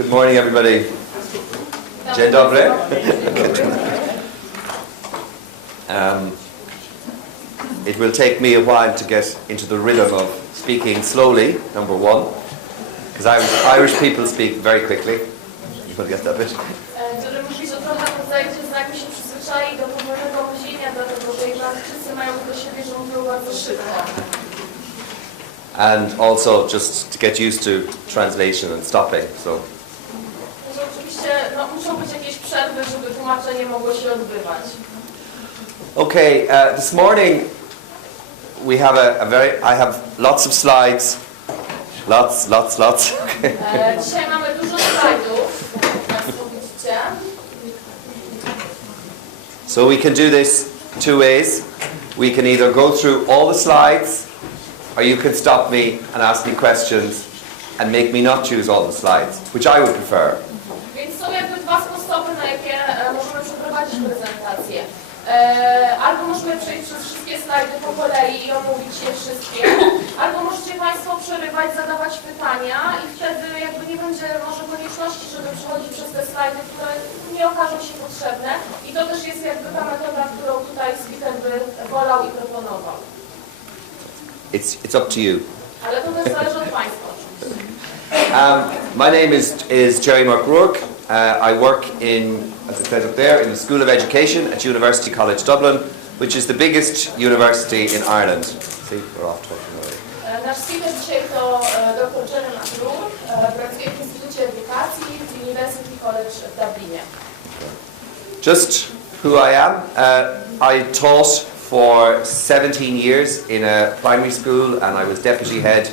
Good morning, everybody. Dzień dobry. It will take me a while to get into the rhythm of speaking slowly, number one, because Irish people speak very quickly. You want to get that bit? And also just to get used to translation and stopping. So. Okay, this morning we have I have lots of slides. Lots. Okay. Dzisiaj mamy dużo slajdów, jak Państwo widzicie. So we can do this two ways. We can either go through all the slides, or you can stop me and ask me questions and make me not choose all the slides, which I would prefer. Więc są jakby dwa sposoby, na jakie możemy przeprowadzić prezentację. Albo możemy przejść przez wszystkie slajdy po kolei i omówić je wszystkie, albo możecie Państwo przerywać, zadawać pytania i wtedy jakby nie będzie może konieczności, żeby przechodzić przez te slajdy, które nie okażą się potrzebne. I to też jest jakby ta metoda, którą tutaj speaker by wolał i proponował. It's up to you. Ale to też zależy od Państwa. My name is Gerry Ruairc. I work in, as it says up there, in the School of Education at University College Dublin, which is the biggest university in Ireland. See, we're off talking already. Nasz speaker dzisiaj to dr Gerry Ruairc, pracuje w Instytucie Edukacji w University College w Dublinie. Just who I am. I taught for 17 years in a primary school, and I was deputy head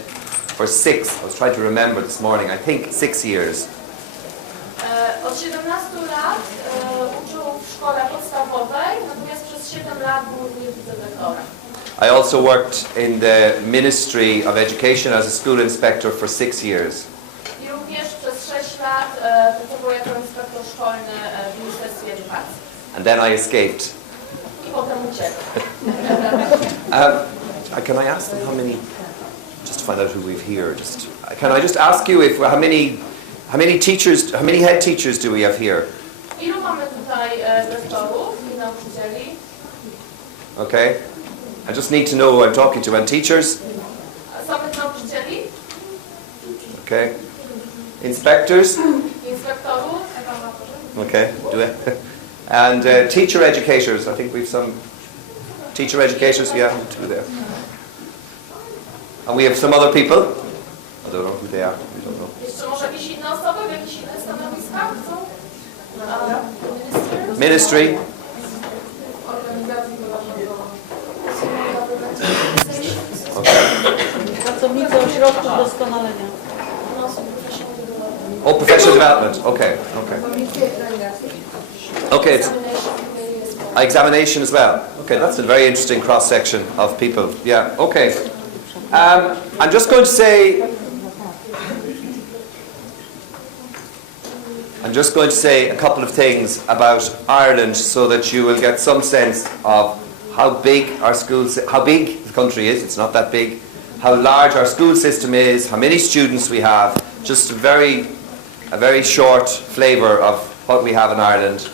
for 6. I was trying to remember this morning. I think 6 years. Od 17 lat uczył w szkole podstawowej, natomiast przez 7 lat był wicedyrektorem. I also worked in the Ministry of Education as a school inspector for 6 years. I również przez 6 lat pracował jako inspektor szkolny w Ministerstwie Edukacji. And then I escaped. I potem uciekł. Can I ask them how many? Just to find out who we've here. Can I just ask you if how many teachers, how many head teachers do we have here? Ilu mamy tutaj dyrektorów i nauczycieli? Okay. I just need to know who I'm talking to. And teachers? Samych nauczycieli? Okay. Inspectors? Inspektorów? Okay. Do it. And teacher educators. I think we've some teacher educators. Yeah, 2 there. And we have some other people. I don't know who they are. We don't know. Jeszcze może jakieś inne osoby w jakichś innych stanowiskach są? Ministry. Pracownicy ośrodków doskonalenia. Oh, professional development. Okay. Okay. Examination as well. Okay, that's a very interesting cross section of people. Yeah. Okay. I'm just going to say a couple of things about Ireland so that you will get some sense of how big our schools, how big the country is. It's not that big. How large our school system is, how many students we have. Just a very short flavour of what we have in Ireland,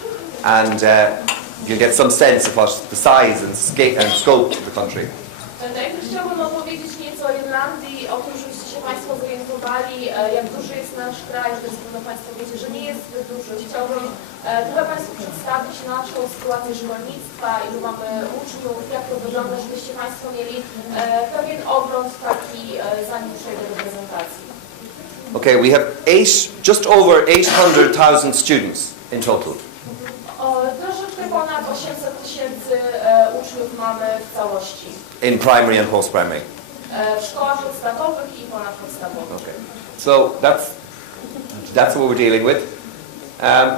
and you'll get some sense of what the size and scope of the country. Chciałbym opowiedzieć nieco o Irlandii, o tym, żebyście się Państwo zorientowali, jak duży jest nasz kraj, że pewno Państwo wiecie, że nie jest zbyt duży. Chciałbym trochę Państwu przedstawić naszą sytuację szkolnictwa, ilu mamy uczniów, jak to wygląda, żebyście Państwo mieli pewien ogląd taki, zanim przejdę do prezentacji. Okay, we have just over 800,000 students in total. Troszeczkę ponad 800,000 uczniów mamy w całości. In primary and post-primary. W szkołach podstawowych i ponadpodstawowych. Okay. So that's what we're dealing with.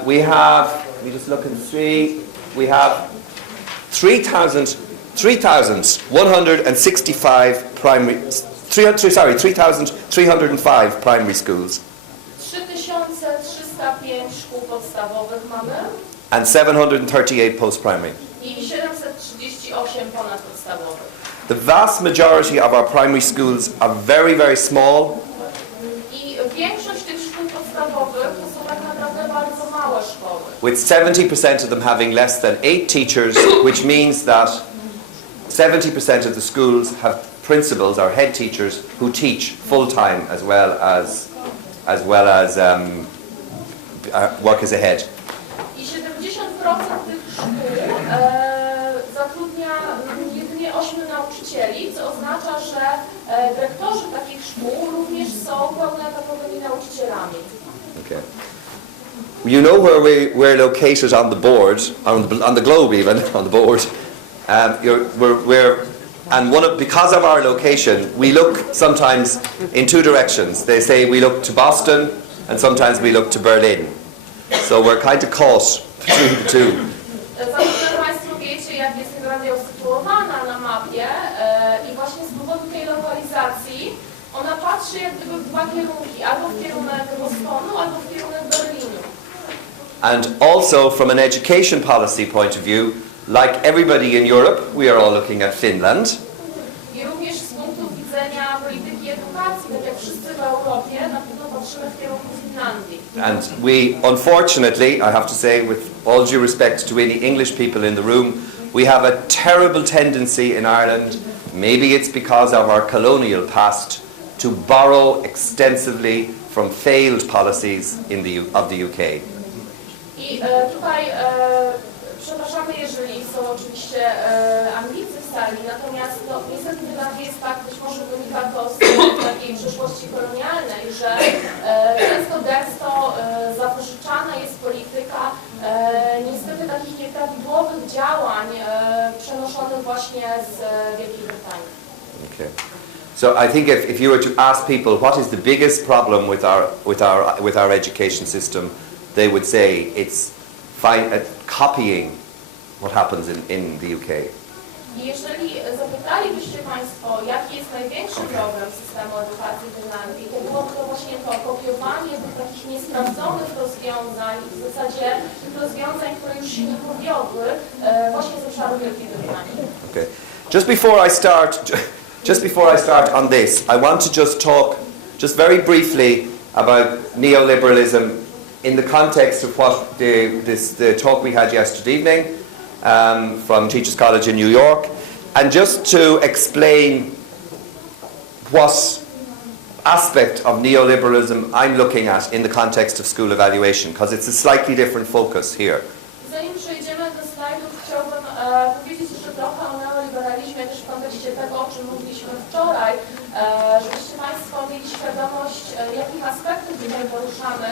We have, let me just look and see, we have 3,305 primary schools. 3,305 szkół podstawowych mamy. And 738 post-primary. I 738 ponadpodstawowych. The vast majority of our primary schools are very, very small. I większość tych szkół podstawowych to with 70% of them having less than 8 teachers, which means that 70% of the schools have principals or head teachers who teach full-time as well as work as a head. I 70% tych szkół zatrudnia jedynie 8 nauczycieli, co oznacza, że dyrektorzy takich szkół również są pełnoetatowymi nauczycielami. Okay. You know where we're located on the board, on the globe even, on the board. Because of our location, we look sometimes in 2 directions. They say we look to Boston, and sometimes we look to Berlin. So we're kind of caught between the two. Zapewne Państwo wiecie, jak jest Irlandia usytuowana na mapie i właśnie z powodu tej lokalizacji ona patrzy jak gdyby w 2 kierunki, albo w kierunek Bostonu, albo w kierunek Berlinu. And also from an education policy point of view, like everybody in Europe, we are all looking at Finland. I również z punktu widzenia polityki edukacji, tak jak wszyscy w Europie, na pewno patrzymy w kierunku Finlandii. And we, unfortunately, I have to say, with all due respect to any English people in the room, we have a terrible tendency in Ireland, maybe it's because of our colonial past, to borrow extensively from failed policies of the UK. I tutaj przepraszamy, jeżeli są oczywiście Anglicy w sali, natomiast no, niestety w Irlandii jest tak, być może wynika to z takiej przeszłości kolonialnej, że często gęsto zapożyczana jest polityka niestety takich nieprawidłowych działań przenoszonych właśnie z Wielkiej Brytanii. Okay. So I think if you were to ask people what is the biggest problem with our education system, they would say it's copying what happens in the UK. I jeżeli zapytalibyście Państwo, jaki jest największy problem systemu edukacji w Irlandii, to byłoby to właśnie to kopiowanie tych takich niesprawdzonych rozwiązań, w zasadzie tych rozwiązań, które już się nie powiodły, właśnie z obszaru Wielkiej Brytanii. Okay. Just before I start on this, I want to just talk just very briefly about neoliberalism in the context of what the talk we had yesterday evening from Teachers College in New York, and just to explain what aspect of neoliberalism I'm looking at in the context of school evaluation, because it's a slightly different focus here. Zanim przejdziemy do slajdów, chciałbym powiedzieć jeszcze trochę o neoliberalizmie też w kontekście tego, o czym mówiliśmy wczoraj, żebyście Państwo mieli świadomość, jakich aspektów tutaj poruszamy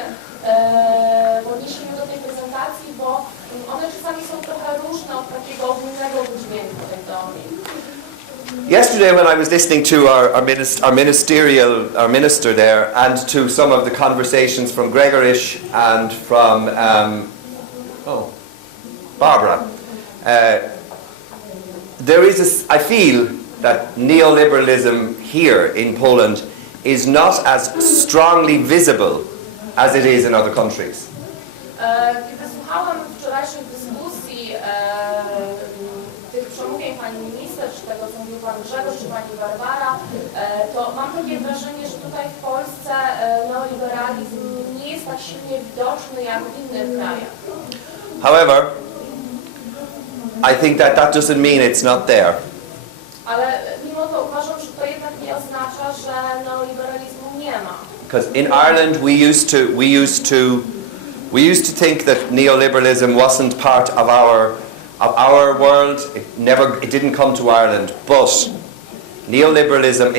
w odniesieniu do tej prezentacji, bo one czasami są trochę różne od takiego ogólnego wydźwięku tej teorii. Yesterday when I was listening to our minister there, and to some of the conversations from Gregorish and from Barbara, I feel that neoliberalism here in Poland is not as strongly visible as it is in other countries. Kiedy słuchałam wczorajszych dyskusji, tych przemówień pani minister, czy tego, co mówił pan Grzegorz, czy pani Barbara, to mam takie wrażenie, że tutaj w Polsce neoliberalizm nie jest tak silnie widoczny jak w innych krajach. However, I think that doesn't mean it's not there. Ale mimo to uważam, że to jednak nie oznacza, że neoliberalizmu nie ma. Because in Ireland we used to think that neoliberalism wasn't part of our world. It didn't come to Ireland. But neoliberalism,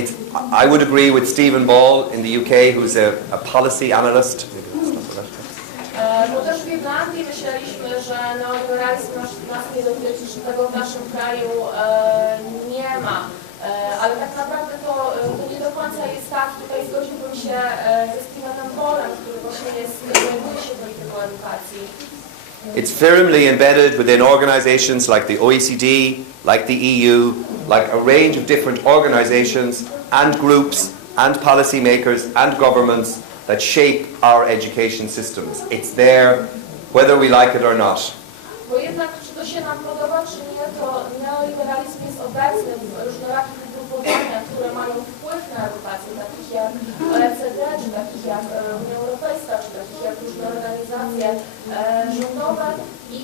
I would agree with Stephen Ball in the UK, who's a policy analyst. Bo też w Irlandii myśleliśmy, że neoliberalizm nas nie dotyczy, że tego w naszym kraju nie ma. Ale tak naprawdę to nie do końca jest tak. Tutaj zgodziłbym się ze Stephenem Ballem, który właśnie zajmuje się polityką edukacji. It's firmly embedded within organizations like the OECD, like the EU, like a range of different organizations and groups and policymakers and governments that shape our education systems. It's there whether we like it or not. Bo jednak, czy to się nam podoba, czy nie, to neoliberalizm jest obecny w różnorakich ugrupowaniach, które mają wpływ na edukację, takich jak OECD, czy takich jak Unia Europejska, czy takich jak różne organizacje rządowe i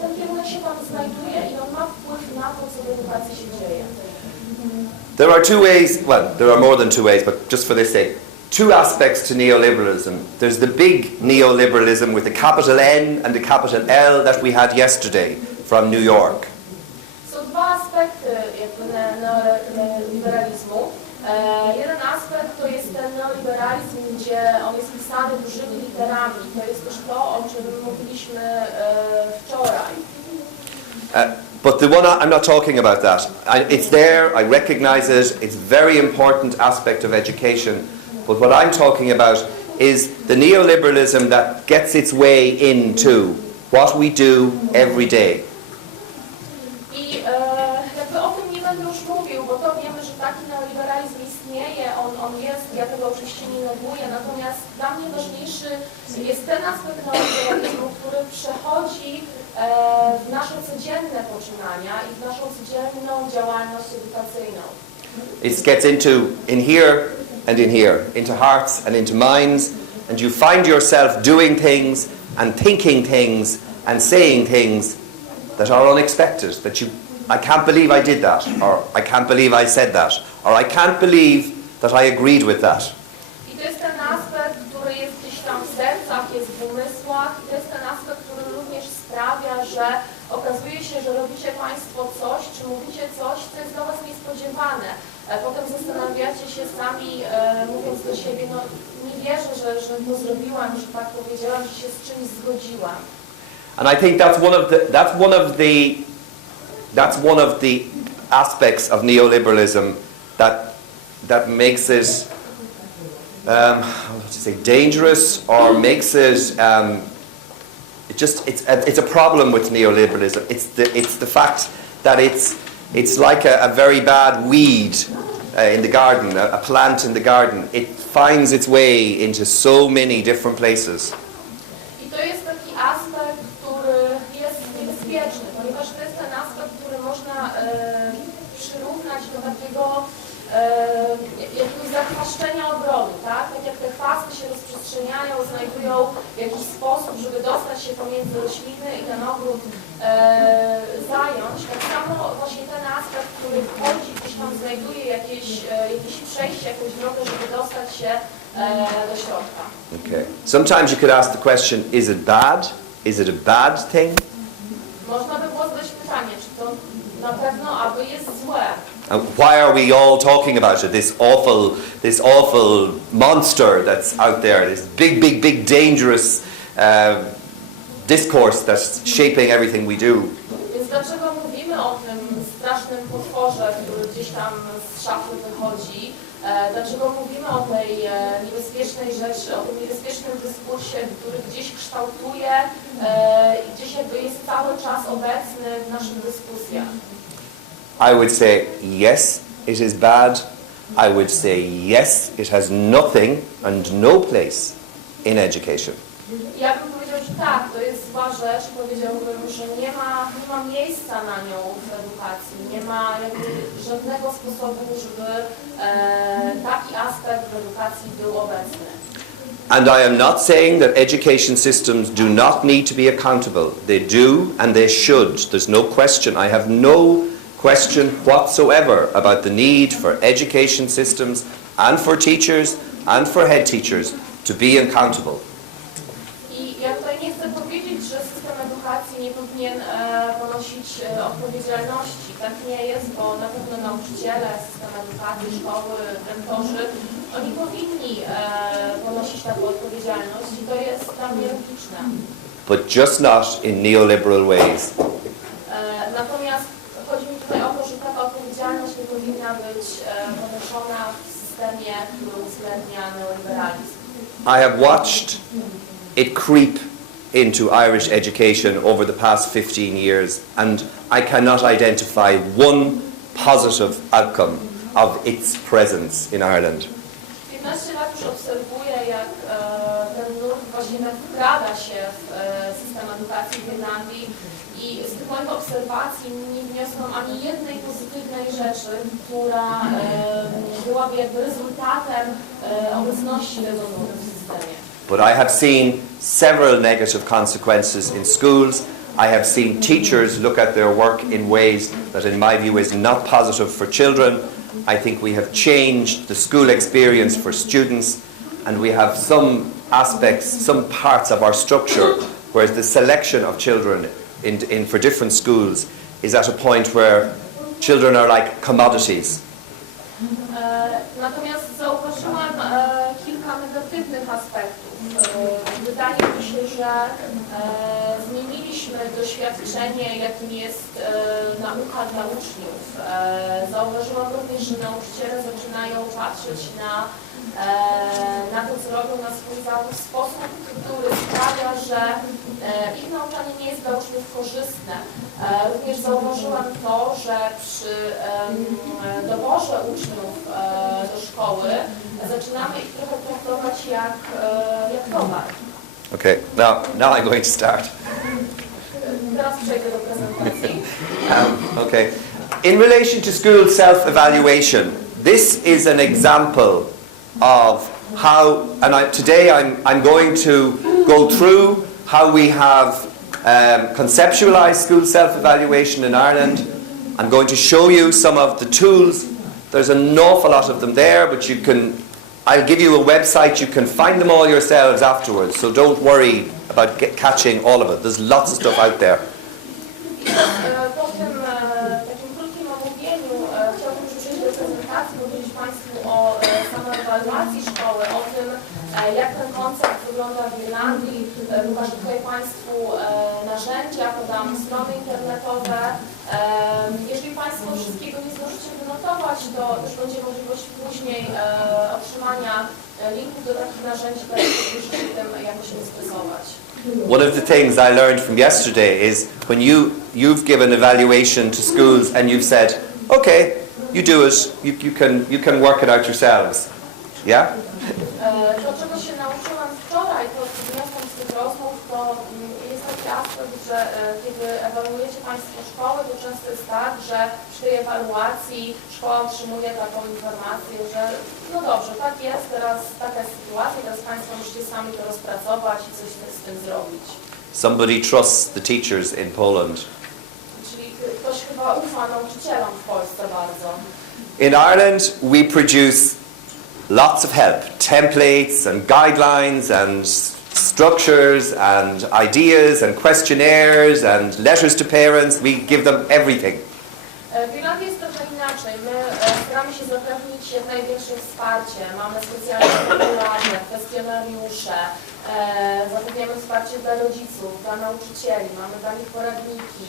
ten kierunek się tam znajduje i on ma wpływ na to, co w edukacji się dzieje. There are two ways, well, there are more than two ways, but just for this sake, two aspects to neoliberalism. There's the big neoliberalism with the capital N and the capital L that we had yesterday from New York. Są dwa aspekty neoliberalizmu. Jeden aspekt to jest ten neoliberalizm, gdzie on jest pisany dużymi literami. To jest też to, o czym mówiliśmy wczoraj. But the one I'm not talking about that. It's there, I recognize it, it's a very important aspect of education. But what I'm talking about is the neoliberalism that gets its way into what we do every day. I jakby o tym nie będę już mówił, bo to wiemy, że taki neoliberalizm istnieje, on jest, ja tego oczywiście nie neguję, natomiast dla mnie ważniejszy jest ten aspekt neoliberalizmu, który przechodzi w nasze codzienne poczynania i w naszą codzienną działalność edukacyjną. It gets in here and in here, into hearts and into minds, and you find yourself doing things and thinking things and saying things that are unexpected, that I can't believe I did that, or I can't believe I said that, or I can't believe that I agreed with that. I to jest ten aspekt, który jest gdzieś tam w sercach, jest w umysłach, i to jest ten aspekt, który również sprawia, że okazuje się, że robicie Państwo coś, czy mówicie coś, co jest dla Was niespodziewane. Potem zastanawiacie się sami, mówiąc do siebie, no nie wierzę, że to zrobiłam, że tak powiedziałam, że się z czymś zgodziłam. And I think that's one of the aspects of neoliberalism that makes it dangerous, or makes it it's a problem with neoliberalism. It's the fact that it's like a very bad weed in the garden, a plant in the garden. It finds its way into so many different places. I to jest taki aspekt, który jest niebezpieczny, ponieważ to jest ten aspekt, który można przyrównać do takiego jakiegoś zakwaszczenia ogrodu, tak? Tak jak te chwasty się rozprzestrzeniają, znajdują jakiś sposób, żeby dostać się pomiędzy rośliny i ten ogród zająć, tak samo właśnie ten aspekt, który wchodzi, gdzieś tam znajduje jakieś przejście, jakąś drogę, żeby dostać się do środka. Okay. Sometimes you could ask the question, is it bad? Is it a bad thing? Można by było zadać pytanie, czy to na pewno aby jest złe. And why are we all talking about it? This awful monster that's out there, this big, dangerous discourse that's shaping everything we do. Więc dlaczego mówimy o tym strasznym potworze, który gdzieś tam z szafy wychodzi? Dlaczego mówimy o tej niebezpiecznej rzeczy, o tym niebezpiecznym dyskursie, który gdzieś kształtuje i gdzieś jakby jest cały czas obecny w naszych dyskusjach? I would say yes, it is bad. I would say yes, it has nothing and no place in education. Ja bym powiedział, że tak, to jest zła rzecz. Powiedziałbym, że nie ma miejsca na nią w edukacji. Nie ma jakby żadnego sposobu, żeby taki aspekt w edukacji był obecny. And I am not saying that education systems do not need to be accountable. They do and they should. There's no question. I have no question whatsoever about the need for education systems and for teachers and for head teachers to be accountable. I ja tutaj nie chcę powiedzieć, że system edukacji nie powinien ponosić odpowiedzialności. Tak nie jest, bo na pewno nauczyciele, system edukacji, szkoły, rektorzy, oni powinni ponosić taką odpowiedzialność i to jest dla mnie logiczne. But just not in neoliberal ways. Natomiast chodzi mi tutaj o to, że taka odpowiedzialność nie powinna być ponoszona w systemie, który uwzględnia neoliberalizm. I have watched it creep into Irish education over the past 15 years, and I cannot identify one positive outcome of its presence in Ireland. 15 lat już obserwuję, jak ten nurt właśnie wkrada się w system edukacji w Irlandii i z tych moich obserwacji nie wniosłam ani jednej pozytywnej jednej rzeczy, która byłaby jakby rezultatem obecności tego w systemie. But I have seen several negative consequences in schools. I have seen teachers look at their work in ways that in my view is not positive for children. I think we have changed the school experience for students, and we have some aspects, some parts of our structure, whereas the selection of children for different schools is at a point where children are like commodities. Natomiast zauważyłam kilka negatywnych aspektów. Wydaje mi się, że zmieniliśmy doświadczenie, jakim jest nauka dla uczniów. Zauważyłam również, że nauczyciele zaczynają patrzeć na to, co robią na swój zawód w sposób, który sprawia, że ich nauczanie nie jest dla uczniów korzystne. Również zauważyłam to, że przy doborze uczniów do szkoły zaczynamy ich trochę traktować jak towar. Okay, now I'm going to start. Teraz przejdę do prezentacji. Okay. In relation to school self-evaluation, this is an example of how, and today I'm going to go through how we have conceptualized school self-evaluation in Ireland. I'm going to show you some of the tools. There's an awful lot of them there, but I'll give you a website, you can find them all yourselves afterwards, so don't worry about catching all of it. There's lots of stuff out there. Po tym takim krótkim omówieniu chciałabym przejść do prezentacji, powiedzieć Państwu o samoewaluacji szkoły, o tym, jak ten koncept wygląda w Irlandii. Pokażę tutaj Państwu narzędzia, podam strony internetowe. Jeżeli Państwo wszystkiego nie zdążycie wynotować, to też będzie możliwość później otrzymania linków do takich narzędzi, które już się tym jakoś nie stresować. One of the things I learned from yesterday is when you've given evaluation to schools and you've said, okay, you do it, you can work it out yourselves. Yeah? To, czego się nauczyłam wczoraj, to wniosłem z tych rozmów, to jest taki aspekt, że kiedy ewaluujecie Państwo szkoły, to często jest tak, że przy tej ewaluacji szkoła otrzymuje taką informację, że no dobrze, tak jest, teraz taka jest sytuacja, teraz Państwo musicie sami to rozpracować i coś z tym zrobić. Somebody trusts the teachers in Poland. Czyli ktoś chyba ufa nauczycielom w Polsce bardzo. In Ireland we produce lots of help, templates and guidelines and structures and ideas and questionnaires and letters to parents. We give them everything. W Irlandii jest trochę inaczej. My staramy się zapewnić jak największe wsparcie. Mamy specjalne formularze, kwestionariusze, zapewniamy wsparcie dla rodziców, dla nauczycieli, mamy dla nich poradniki.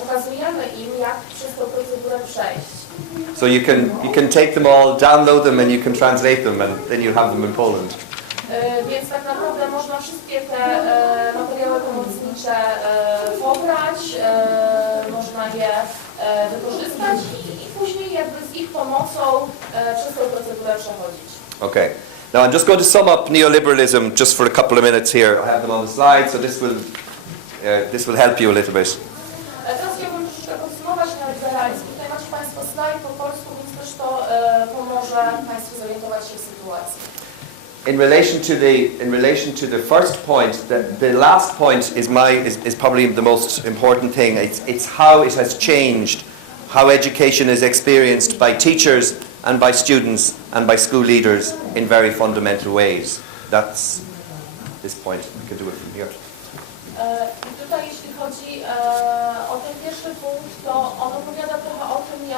Pokazujemy im, jak przez tą procedurę przejść. So you can take them all, download them and you can translate them and then you have them in Poland. Więc tak naprawdę można wszystkie te materiały pomocnicze pobrać, można je wykorzystać i później jakby z ich pomocą przez tę procedurę przechodzić. Okay. Now I'm just going to sum up neoliberalism just for a couple of minutes here. I have them on the slide, so this will help you a little bit. Teraz chciałbym troszeczkę podsumować neoliberalizm. Tutaj macie Państwo slajd po polsku, więc też to pomoże Państwu zorientować się w sytuacji. In relation to the first point, the last point is probably the most important thing. It's how it has changed, how education is experienced by teachers and by students and by school leaders in very fundamental ways. That's this point. We can do it from here. I tutaj jeśli chodzi o ten pierwszy punkt, to on opowiada trochę o tym,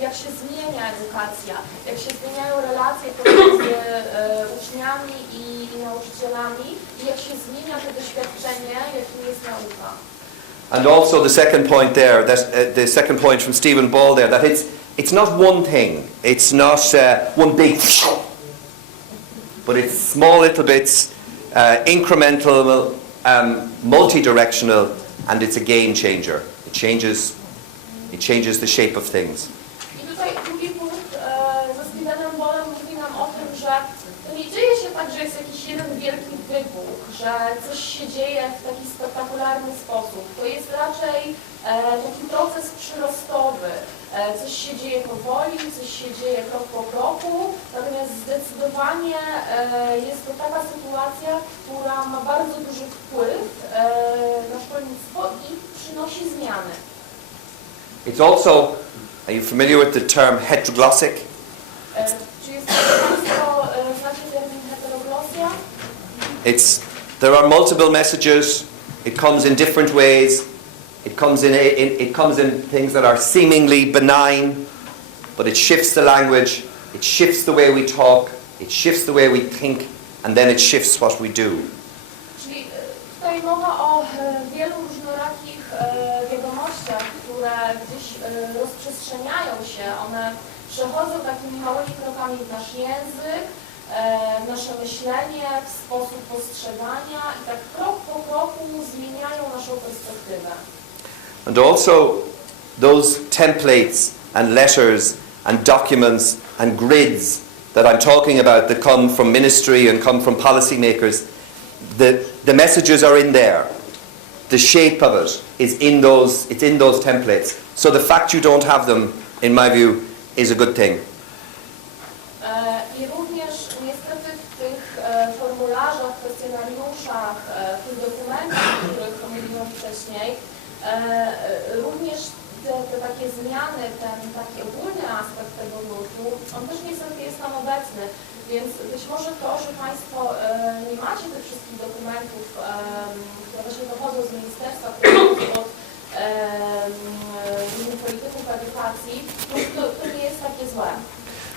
jak się zmienia edukacja, jak się zmieniają relacje pomiędzy uczniami i nauczycielami i jak się zmienia to doświadczenie, jakim jest nauka. And also the second point there, the second point from Stephen Ball there, that it's not one thing, it's not one big, but it's small little bits, incremental, multi-directional, and it's a game changer. It changes the shape of things. I tutaj drugi punkt ze Stephenem Ballem mówi nam o tym, że to nie dzieje się tak, że jest jakiś jeden wielki wybuch, że coś się dzieje w taki spektakularny sposób. To jest raczej taki proces przyrostowy. Coś się dzieje powoli, coś się dzieje krok po kroku, natomiast zdecydowanie jest to taka sytuacja, która ma bardzo duży wpływ na szkolnictwo i przynosi zmiany. It's also, are you familiar with the term heteroglossic? Czy jest Państwo znacie termin heteroglosja? There are multiple messages. It comes in different ways. It comes in things that are seemingly benign, but it shifts the language, it shifts the way we talk, it shifts the way we think, and then it shifts what we do. Czyli tutaj mowa o wielu różnorakich wiadomościach, które gdzieś rozprzestrzeniają się. One przechodzą takimi małymi krokami w nasz język, w nasze myślenie, w sposób postrzegania i tak krok po kroku zmieniają naszą perspektywę. And also those templates and letters and documents and grids that I'm talking about that come from ministry and come from policymakers, the messages are in there. The shape of it is it's in those templates. So the fact you don't have them, in my view, is a good thing. I również niestety w tych formularzach, kwestionariuszach, w tych dokumentach, o których mówiłam wcześniej, również te takie zmiany, ten taki ogólny aspekt tego nurtu, on też niestety jest tam obecny, więc być może to, że Państwo nie macie tych wszystkich dokumentów, które właśnie dochodzą z ministerstwa, które od polityków edukacji, to nie jest takie złe.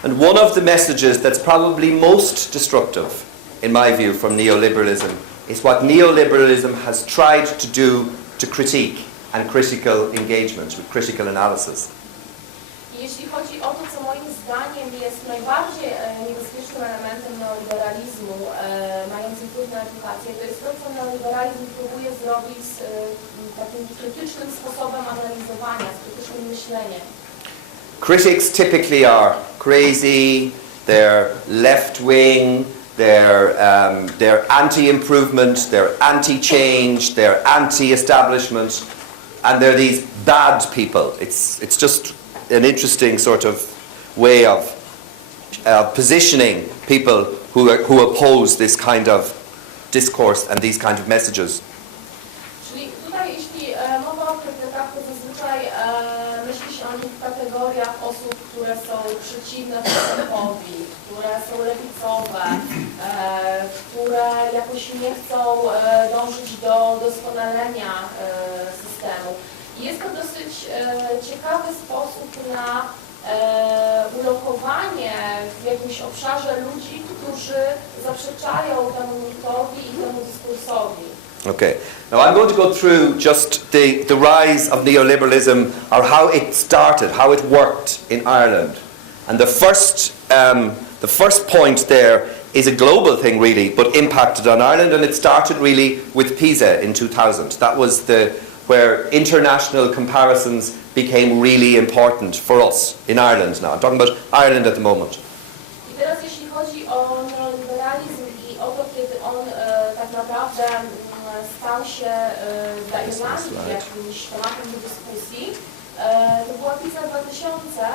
And one of the messages that's probably most destructive, in my view, from neoliberalism is what neoliberalism has tried to do to critique and critical engagement, with critical analysis. Jeśli chodzi o to, co moim zdaniem jest najbardziej niebezpiecznym elementem neoliberalizmu, mającym wpływ na edukację, to jest to, co neoliberalizm próbuje zrobić z takim krytycznym sposobem analizowania, z krytycznym myśleniem. Critics typically are crazy, they're left-wing, they're anti-improvement, they're anti-change, they're anti-establishment, and they're these bad people. It's just an interesting sort of way of positioning people who oppose this kind of discourse and these kind of messages. Czyli tutaj, jeśli mowa o krytykach, to zazwyczaj myśli się o nich w kategoriach osób, które są przeciwne postępowi, które są lewicowe, które jakoś nie chcą dążyć do doskonalenia systemu. I jest to dosyć ciekawy sposób na ulokowanie w jakimś obszarze ludzi, którzy zaprzeczają temu nurtowi i temu dyskursowi. Okay, now I'm going to go through just the rise of neoliberalism, or how it started, how it worked in Ireland. And the first point there is a global thing really, but impacted on Ireland, and it started really with PISA in 2000. That was where international comparisons became really important for us in Ireland now. I'm talking about Ireland at the moment. I teraz jeśli chodzi o neoliberalizm i o to, kiedy on tak naprawdę stał się dla Irlandii jakimś tematem do dyskusji, to była PISA 2000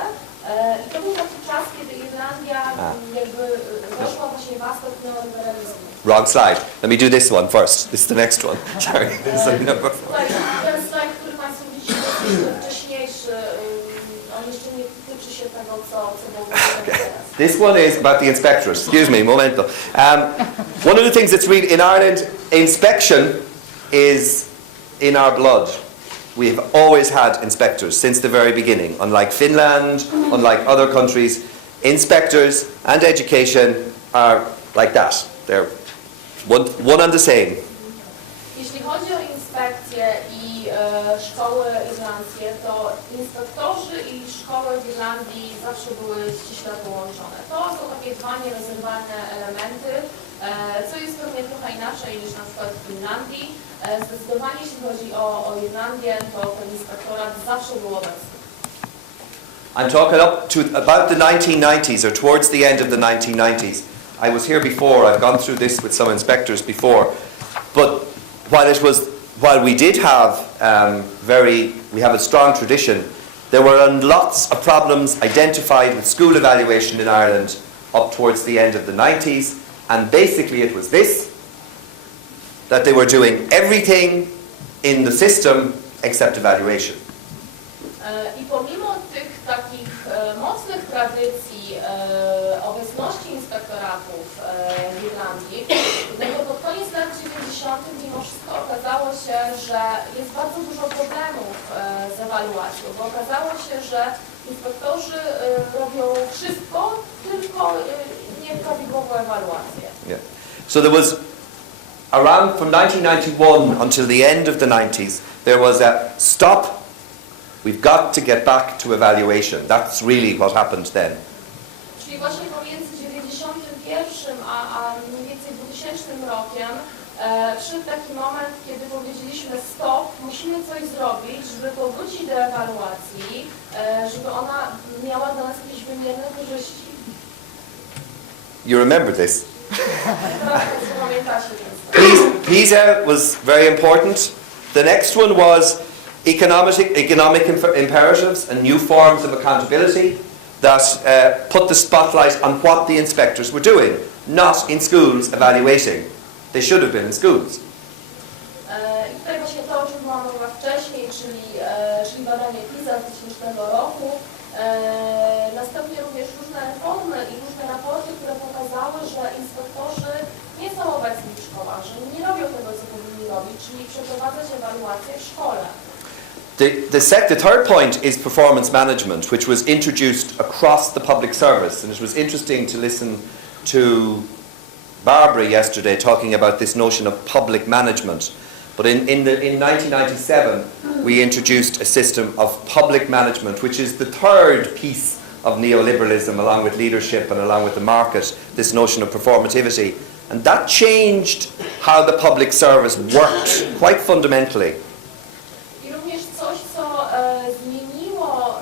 i to był taki czas, kiedy Irlandia jakby weszła właśnie w aspekt neoliberalizmu. Wrong slide. Let me do this one first. This is the next one. Sorry. This is number 4. Ten slajd, który Państwo widzicie, jest wcześniejszy, on jeszcze nie tyczy się tego, co było teraz. This one is about the inspectors. Excuse me, momento. One of the things that's really in Ireland, inspection is in our blood. We've always had inspectors since the very beginning. Unlike Finland, unlike other countries, inspectors and education are like that. They're one and the same. Jeśli chodzi o inspekcje i szkoły irlandzkie, to inspektorzy i szkoły w Irlandii zawsze były ściśle połączone. To są takie dwa nierozerwalne elementy, co jest pewnie trochę inaczej niż na przykład w Finlandii. Zdecydowanie jeśli chodzi o Irlandię, to ten inspektorat zawsze był obecny. I'm talking up to about the 1990s, or towards the end of the 1990s. I was here before, I've gone through this with some inspectors before, but while we did have we have a strong tradition, There were lots of problems identified with school evaluation in Ireland up towards the end of the 90s, and basically it was this, that they were doing everything in the system except evaluation. I pomimo tych takich mocnych tradycji obecności inspektoratów w Irlandii, pod koniec lat 90. mimo wszystko okazało się, że jest bardzo dużo problemów z ewaluacją, bo okazało się, że inspektorzy robią wszystko, tylko nieprawidłową ewaluację. Yeah. So there was, around from 1991 until the end of the 90s, there was a stop. We've got to get back to evaluation. That's really what happened then. Czyli właśnie pomiędzy 91 a mniej więcej 2000 rokiem przyszedł taki moment, kiedy powiedzieliśmy stop, musimy coś zrobić, żeby powrócić do ewaluacji, żeby ona miała dla nas jakieś wymierne korzyści. You remember this? Pamiętacie więc. PISA was very important. The next one was economic imperatives and new forms of accountability that put the spotlight on what the inspectors were doing, not in schools evaluating. They should have been in schools. I tutaj właśnie to, o czym była mowa wcześniej, czyli badanie PISA z 2000 roku. Następnie również różne reformy i różne raporty, które pokazały, że inspektorzy nie są obecni w szkołach, że nie robią tego, co powinni robić, czyli przeprowadzać ewaluację w szkole. The third point is performance management, which was introduced across the public service. And it was interesting to listen to Barbara yesterday talking about this notion of public management. But in 1997, we introduced a system of public management, which is the third piece of neoliberalism, along with leadership and along with the market, this notion of performativity. And that changed how the public service worked quite fundamentally. I również coś, co zmieniło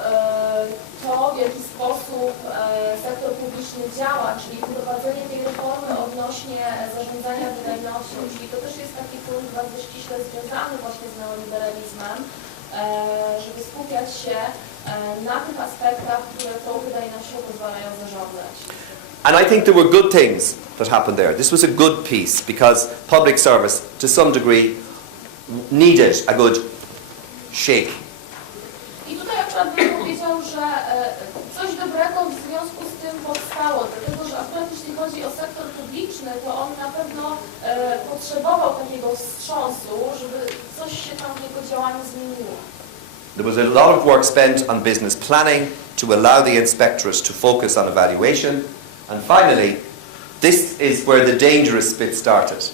to, w jaki sposób sektor publiczny działa, czyli wprowadzenie tej reformy odnośnie zarządzania wydajnością, czyli to też jest taki punkt bardzo ściśle związany właśnie z neoliberalizmem, żeby skupiać się na tych aspektach, które tą wydajnością pozwalają zarządzać. And I think there were good things that happened there. This was a good piece because public service, to some degree, needed a good shake. I tutaj akurat bym powiedział, że coś dobrego w związku z tym powstało, dlatego że akurat jeśli chodzi o sektor publiczny, to on na pewno potrzebował takiego wstrząsu, żeby coś się tam w jego działaniu zmieniło. There was a lot of work spent on business planning to allow the inspectorate to focus on evaluation. And finally, this is where the dangerous bit started.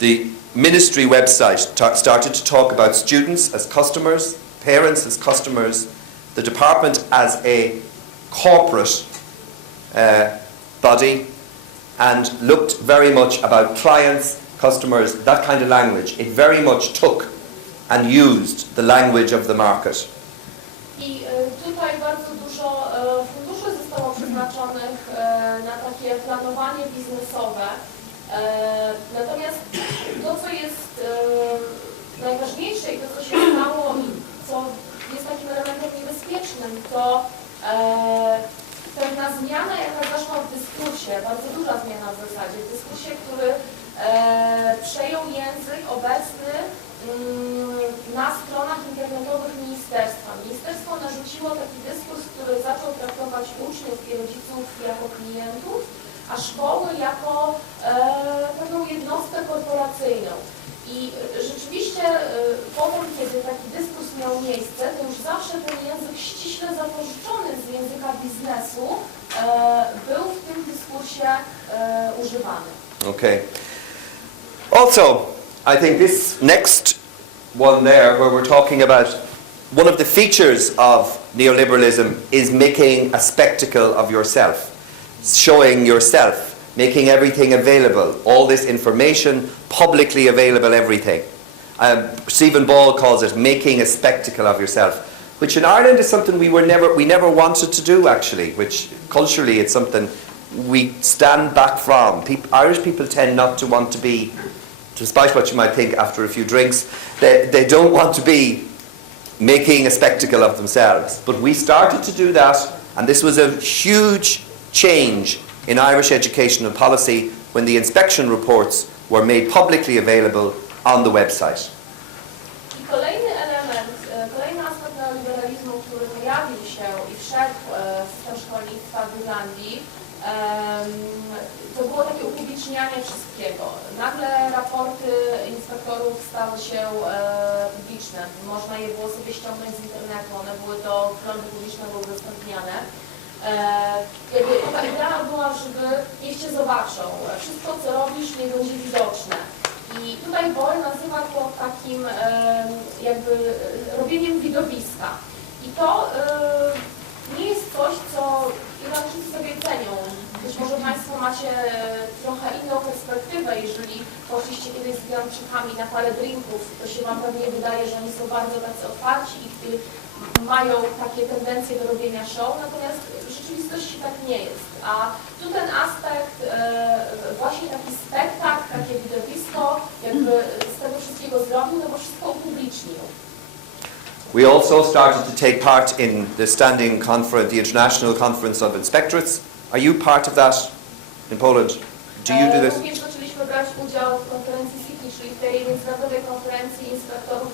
The ministry website started to talk about students as customers, parents as customers, the department as a corporate body, and looked very much about clients, customers, that kind of language. It very much took and used the language of the market. I tutaj bardzo dużo funduszy zostało przeznaczonych na takie planowanie biznesowe. Natomiast to, co jest najważniejsze i to, co się stało i co jest takim elementem niebezpiecznym, to pewna zmiana, jaka zaszła w dyskursie, bardzo duża zmiana w zasadzie, w dyskursie, który przejął język obecny na stronach internetowych ministerstwa. Ministerstwo narzuciło taki dyskurs, który zaczął traktować uczniów i rodziców jako klientów, a szkoły jako pewną jednostkę korporacyjną. I rzeczywiście potem, kiedy taki dyskurs miał miejsce, to już zawsze ten język ściśle zapożyczony z języka biznesu był w tym dyskursie używany. Okay. Also, I think this next one there, where we're talking about one of the features of neoliberalism is making a spectacle of yourself, showing yourself, making everything available, all this information, publicly available everything. Stephen Ball calls it making a spectacle of yourself, which in Ireland is something we never wanted to do actually, which culturally it's something we stand back from. Irish people tend not to want to be, despite what you might think after a few drinks, they don't want to be making a spectacle of themselves. But we started to do that, and this was a huge change in Irish educational policy when the inspection reports were made publicly available on the website. I kolejny element, kolejny aspekt neoliberalizmu, który pojawił się i wszedł w system szkolnictwa w Irlandii, to było takie upublicznianie wszystkiego. Nagle raporty inspektorów stały się publiczne. Można je było sobie ściągnąć z internetu, one były do prądu publicznego były udostępniane. Jakby taka idea była, żeby niech cię zobaczą. Wszystko, co robisz, nie będzie widoczne. I tutaj Boy nazywa to takim jakby robieniem widowiska. I to nie jest coś, co Irlandczycy sobie cenią. Być może Państwo macie trochę inną perspektywę, jeżeli poszliście kiedyś z Irlandczykami na parę drinków, to się Wam pewnie wydaje, że oni są bardzo tacy otwarci i mają takie tendencje do robienia show, natomiast w rzeczywistości tak nie jest. A tu ten aspekt, właśnie taki spektakl, takie widowisko, jakby z tego wszystkiego zrobił, no bo wszystko upublicznił. We also started to take part in the standing conference, the International Conference of Inspectorates. Are you part of that in Poland? Do you do this? Również zaczęliśmy brać udział w konferencji City, czyli tej międzynarodowej konferencji inspektorów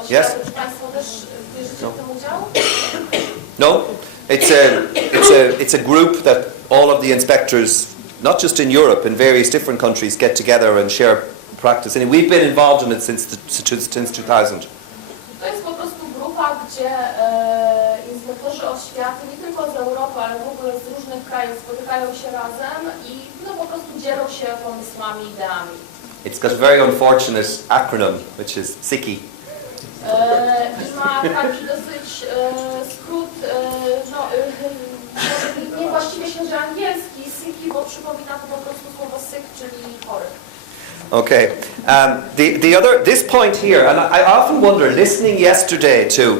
oświaty. Yes. Czy Państwo też bierzecie w tym udział? No, it's a group that all of the inspectors, not just in Europe, in various different countries, get together and share practice. And we've been involved in it since 2000. To jest po prostu grupa, gdzie inspektorzy oświaty, nie tylko z Europy, ale w ogóle z różnych krajów spotykają się razem i no, po prostu dzielą się pomysłami, ideami. It's got a very unfortunate acronym, which is SICI. I ma taki dosyć skrót, niewłaściwie się, że angielski, SICI, bo przypomina to po prostu słowo sick, czyli chory. Okay. This point here, and I often wonder, listening yesterday to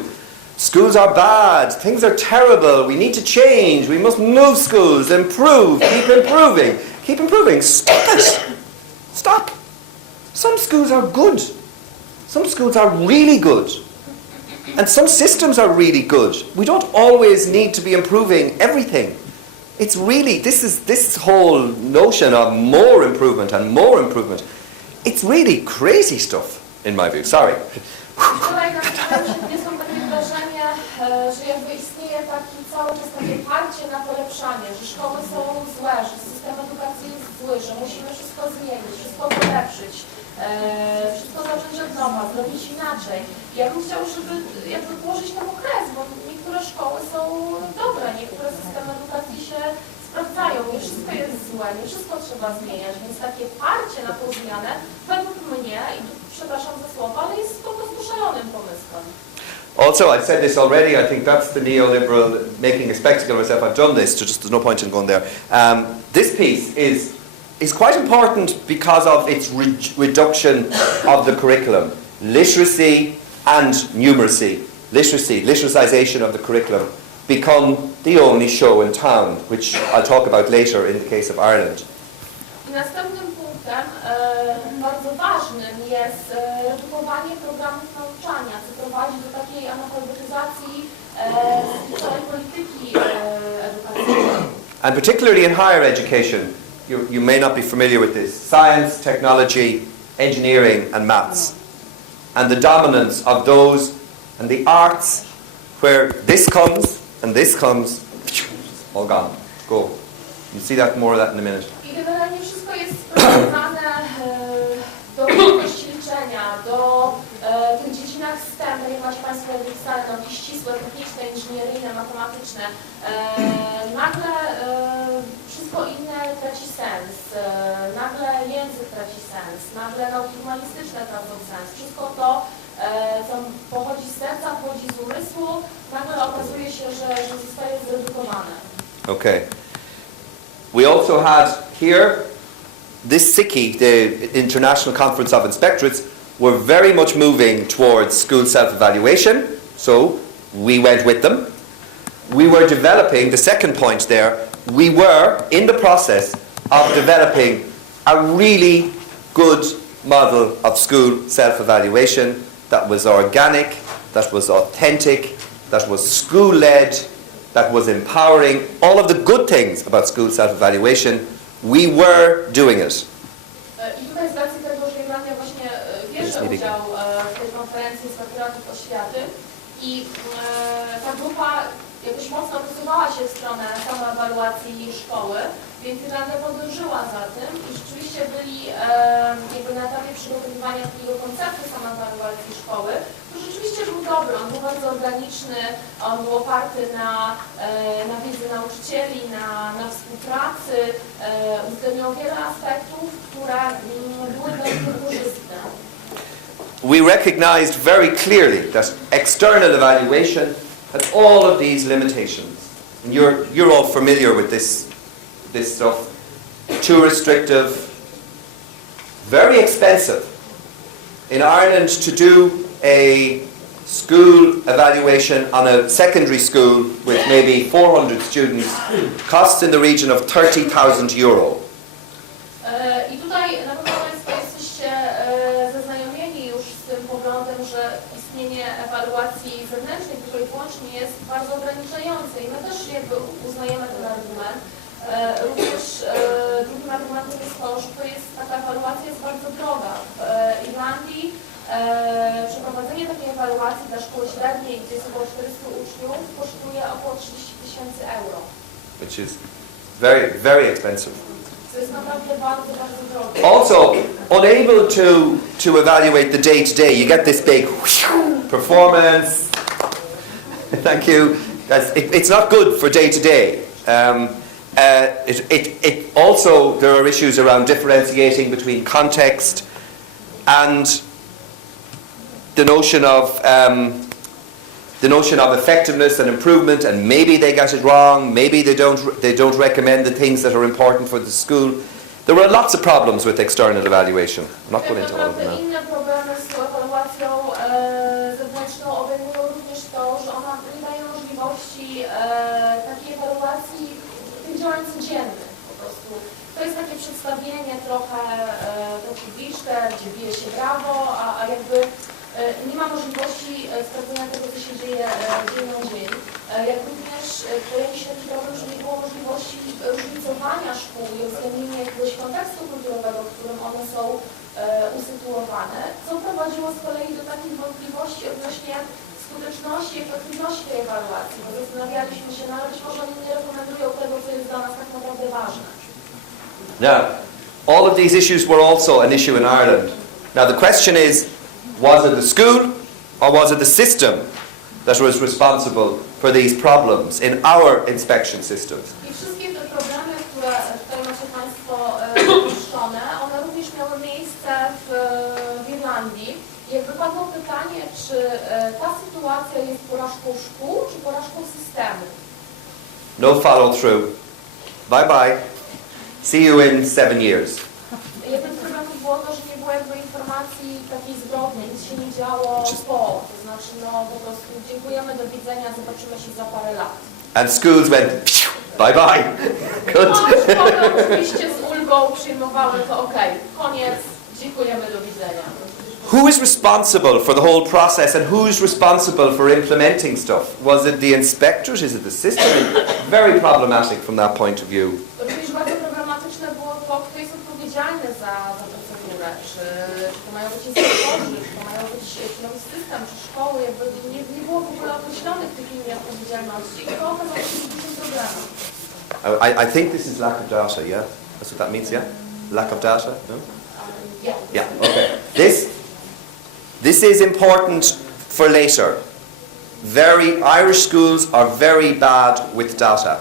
schools are bad, things are terrible, we need to change, we must move schools, improve, keep improving. Stop it! Stop! Some schools are good. Some schools are really good. And some systems are really good. We don't always need to be improving everything. It's really, this whole notion of more improvement, it's really crazy stuff, in my view. Sorry. Wczoraj jest takie wrażenie, że jakby istnieje taki cały czas takie parcie na polepszanie, że szkoły są złe, że system edukacji jest zły, że musimy wszystko zmienić, wszystko polepszyć, wszystko zacząć od nowa, zrobić inaczej. Ja bym chciał, żeby jakby położyć temu kres, bo niektóre szkoły są dobre, niektóre systemy edukacji się sprawdzają, nie wszystko jest złe, nie wszystko trzeba zmieniać, więc takie parcie na tą zmianę według mnie, i tu przepraszam za słowo, ale jest po prostu szalonym pomysłem. Also, I said this already, I think that's the neoliberal making a spectacle of myself. I've done this, there's no point in going there. This piece is quite important because of its reduction of the curriculum. Literacy and numeracy. Literacisation of the curriculum become the only show in town, which I'll talk about later in the case of Ireland. I następnym punktem bardzo ważnym jest redukowanie programów nauczania, co prowadzi do takiej analfabetyzacji całej polityki edukacyjnej. And particularly in higher education, you may not be familiar with this, science, technology, engineering and maths. And the dominance of those and the arts, where this comes and this comes, all gone, go. You'll see that more of that in a minute. I generalnie wszystko jest sprowadzane do umiejętności liczenia, do tych dziedzinach STEM, tak jak macie Państwo napisane, nauki ścisłe, techniczne, inżynieryjne, matematyczne. Nagle wszystko inne traci sens, nagle język traci sens, nagle nauki humanistyczne tracą sens. Wszystko to, co pochodzi z serca, pochodzi z umysłu, nagle okazuje się, że zostaje zredukowane. Okay. We also had here, this SICI, the International Conference of Inspectorates, were very much moving towards school self-evaluation, so we went with them. We were developing, the second point there, we were in the process of developing a really good model of school self-evaluation that was organic, that was authentic, that was school-led, that was empowering, all of the good things about school self-evaluation, we were doing it. I tutaj z racji tego, że Irlandia właśnie bierze udział w tej konferencji inspektoratów oświaty i ta grupa jakoś mocno wysuwała się w stronę samoewaluacji szkoły, więc Irlandia podążyła za tym i rzeczywiście byli jakby na etapie przygotowywania takiego konceptu samoewaluacji szkoły, to rzeczywiście był dobry, on był bardzo organiczny, on był oparty na wiedzy nauczycieli, na współpracy, uwzględniał wiele aspektów, które były dla nich korzystne. We recognized very clearly that external evaluation had all of these limitations. And you're all familiar with this stuff. Too restrictive, very expensive. In Ireland, to do a school evaluation on a secondary school with maybe 400 students costs in the region of €30,000. I tutaj na pewno Państwo jesteście zaznajomieni już z tym poglądem, że istnienie ewaluacji zewnętrznej, tylko i wyłącznie jest bardzo ograniczające i my też jakby uznajemy ten argument. Również drugim argumentem jest to, że taka ewaluacja jest bardzo droga. W Irlandii przeprowadzenie takiej ewaluacji dla szkoły średniej, gdzie jest około 400 uczniów, kosztuje około 30,000 euro. Which is very, very expensive. To jest naprawdę bardzo, bardzo drogie. Also, unable to evaluate the day-to-day, you get this big performance. Thank you. It's not good for day-to-day. Also, there are issues around differentiating between context and the notion of effectiveness and improvement, and maybe they get it wrong, maybe they don't recommend the things that are important for the school. There were lots of problems with external evaluation. I'm not going into all of them now. Inne problemy z tą ewaluacją zewnętrzną obejmują również to, że ona nie daje możliwości takiej ewaluacji tych działań codziennych po prostu. To jest takie przedstawienie trochę publiczne, gdzie bije się brawo, a jakby nie ma możliwości sprawdzenia tego, co się dzieje dzień na dzień. Jak również pojawi się taki problem, że nie było możliwości różnicowania szkół i uwzględnienia jakiegoś kontekstu kulturowego, w którym one są usytuowane, co prowadziło z kolei do takich wątpliwości odnośnie skuteczności i efektywności tej ewaluacji, bo zastanawialiśmy się, no ale być może oni nie rekomendują tego, co jest dla nas tak naprawdę ważne. Now, all of these issues were also an issue in Ireland. Now the question is, was it the school or was it the system that was responsible for these problems in our inspection systems? I wszystkie te problemy, które tutaj macie Państwo umieszczone, one również miały miejsce w Irlandii. Jakby padło pytanie, czy ta sytuacja jest porażką szkół, czy porażką systemu? No follow through. Bye bye. See you in 7 years. Jednym z problemów było to, że nie było jakby informacji takiej zwrotnej, nic się nie działo po. To znaczy, no po prostu dziękujemy, do widzenia, zobaczymy się za parę lat. And schools went, bye bye. Good. No, szkoły oczywiście z ulgą przyjmowały to, okej, koniec, dziękujemy, do widzenia. Who is responsible for the whole process and who's responsible for implementing stuff? Was it the inspectors? Is it the system? Very problematic from that point of view. Oczywiście bardzo problematyczne było to, kto jest odpowiedzialny za procedurę. Czy to mają być inspektorzy, czy to mają być nowy system, czy szkoły. Jakby nie było w ogóle określonych tych linii odpowiedzialności. I to okazało się dużym problemem. I think this is lack of data, yeah? That's what that means, yeah? Lack of data? No? Yeah. Yeah, okay. This is important for later. Irish schools are very bad with data.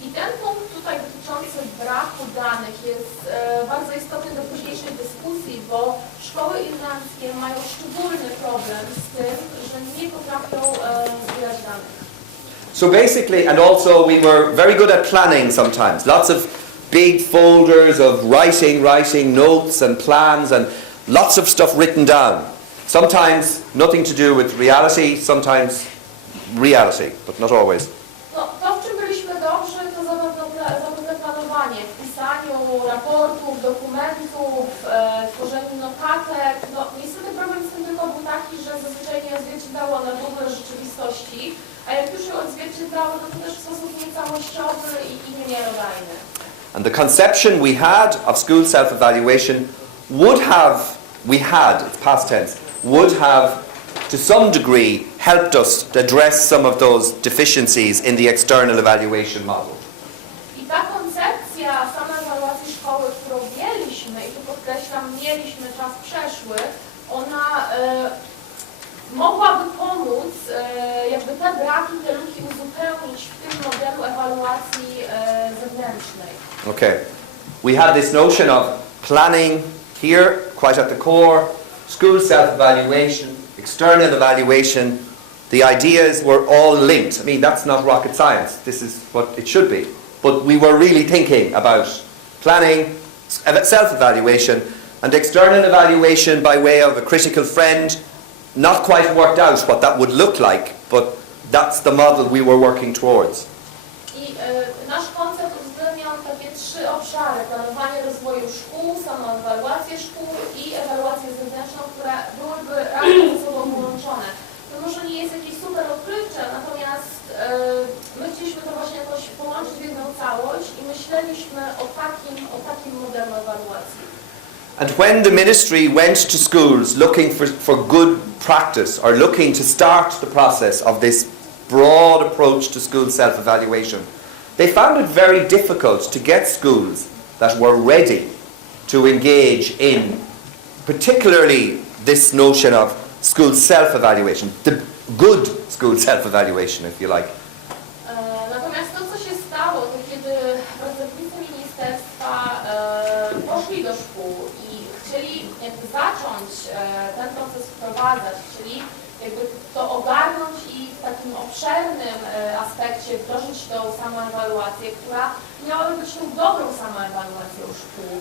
I ten punkt tutaj dotyczący braku danych jest bardzo istotny do późniejszej dyskusji, bo szkoły irlandzkie mają szczególny problem z tym, że nie potrafią zbierać danych. So basically, and also we were very good at planning sometimes. Lots of big folders of writing notes and plans and lots of stuff written down. Sometimes nothing to do with reality, sometimes reality, but not always. No, to, w czym byliśmy dobrzy, to zapewne planowanie, w pisaniu raportów, dokumentów, tworzeniu notatek. No, niestety problem z tym tylko był taki, że zazwyczaj nie odzwierciedlały odzwierciedlały one w ogóle rzeczywistości, a jak już je odzwierciedlały, no to też w sposób niecałościowy i niemiarodajny. And the conception we had of school self-evaluation it's past tense, would have to some degree helped us to address some of those deficiencies in the external evaluation model. I ta koncepcja samoewaluacji szkoły, którą mieliśmy, i tu podkreślam, mieliśmy czas przeszły, ona mogłaby pomóc jakby te braki, te luki uzupełnić w tym modelu ewaluacji zewnętrznej. Okay. We had this notion of planning here, quite at the core, school self-evaluation, external evaluation. The ideas were all linked. I mean, that's not rocket science. This is what it should be. But we were really thinking about planning, self-evaluation, and external evaluation by way of a critical friend. Not quite worked out what that would look like, but that's the model we were working towards. I nasz koncept uwzględniał takie trzy obszary: planowanie rozwoju szkół, samoewaluację szkół i ewaluację zewnętrzną, które byłyby razem ze sobą połączone. To może nie jest jakieś super odkrywcze, natomiast my chcieliśmy to właśnie jakoś połączyć w jedną całość i myśleliśmy o takim modelu ewaluacji. And when the ministry went to schools looking for good practice or looking to start the process of this broad approach to school self-evaluation, they found it very difficult to get schools that were ready to engage in particularly this notion of school self-evaluation, the good school self-evaluation, if you like. Natomiast to, co się stało, to kiedy pracownicy ministerstwa poszli do szkół i chcieli jakby zacząć ten proces wprowadzać, chcieli jakby to ogarnąć i w takim obszernym aspekcie wdrożyć tą samoewaluację, która miałaby być tą dobrą samoewaluacją szkół.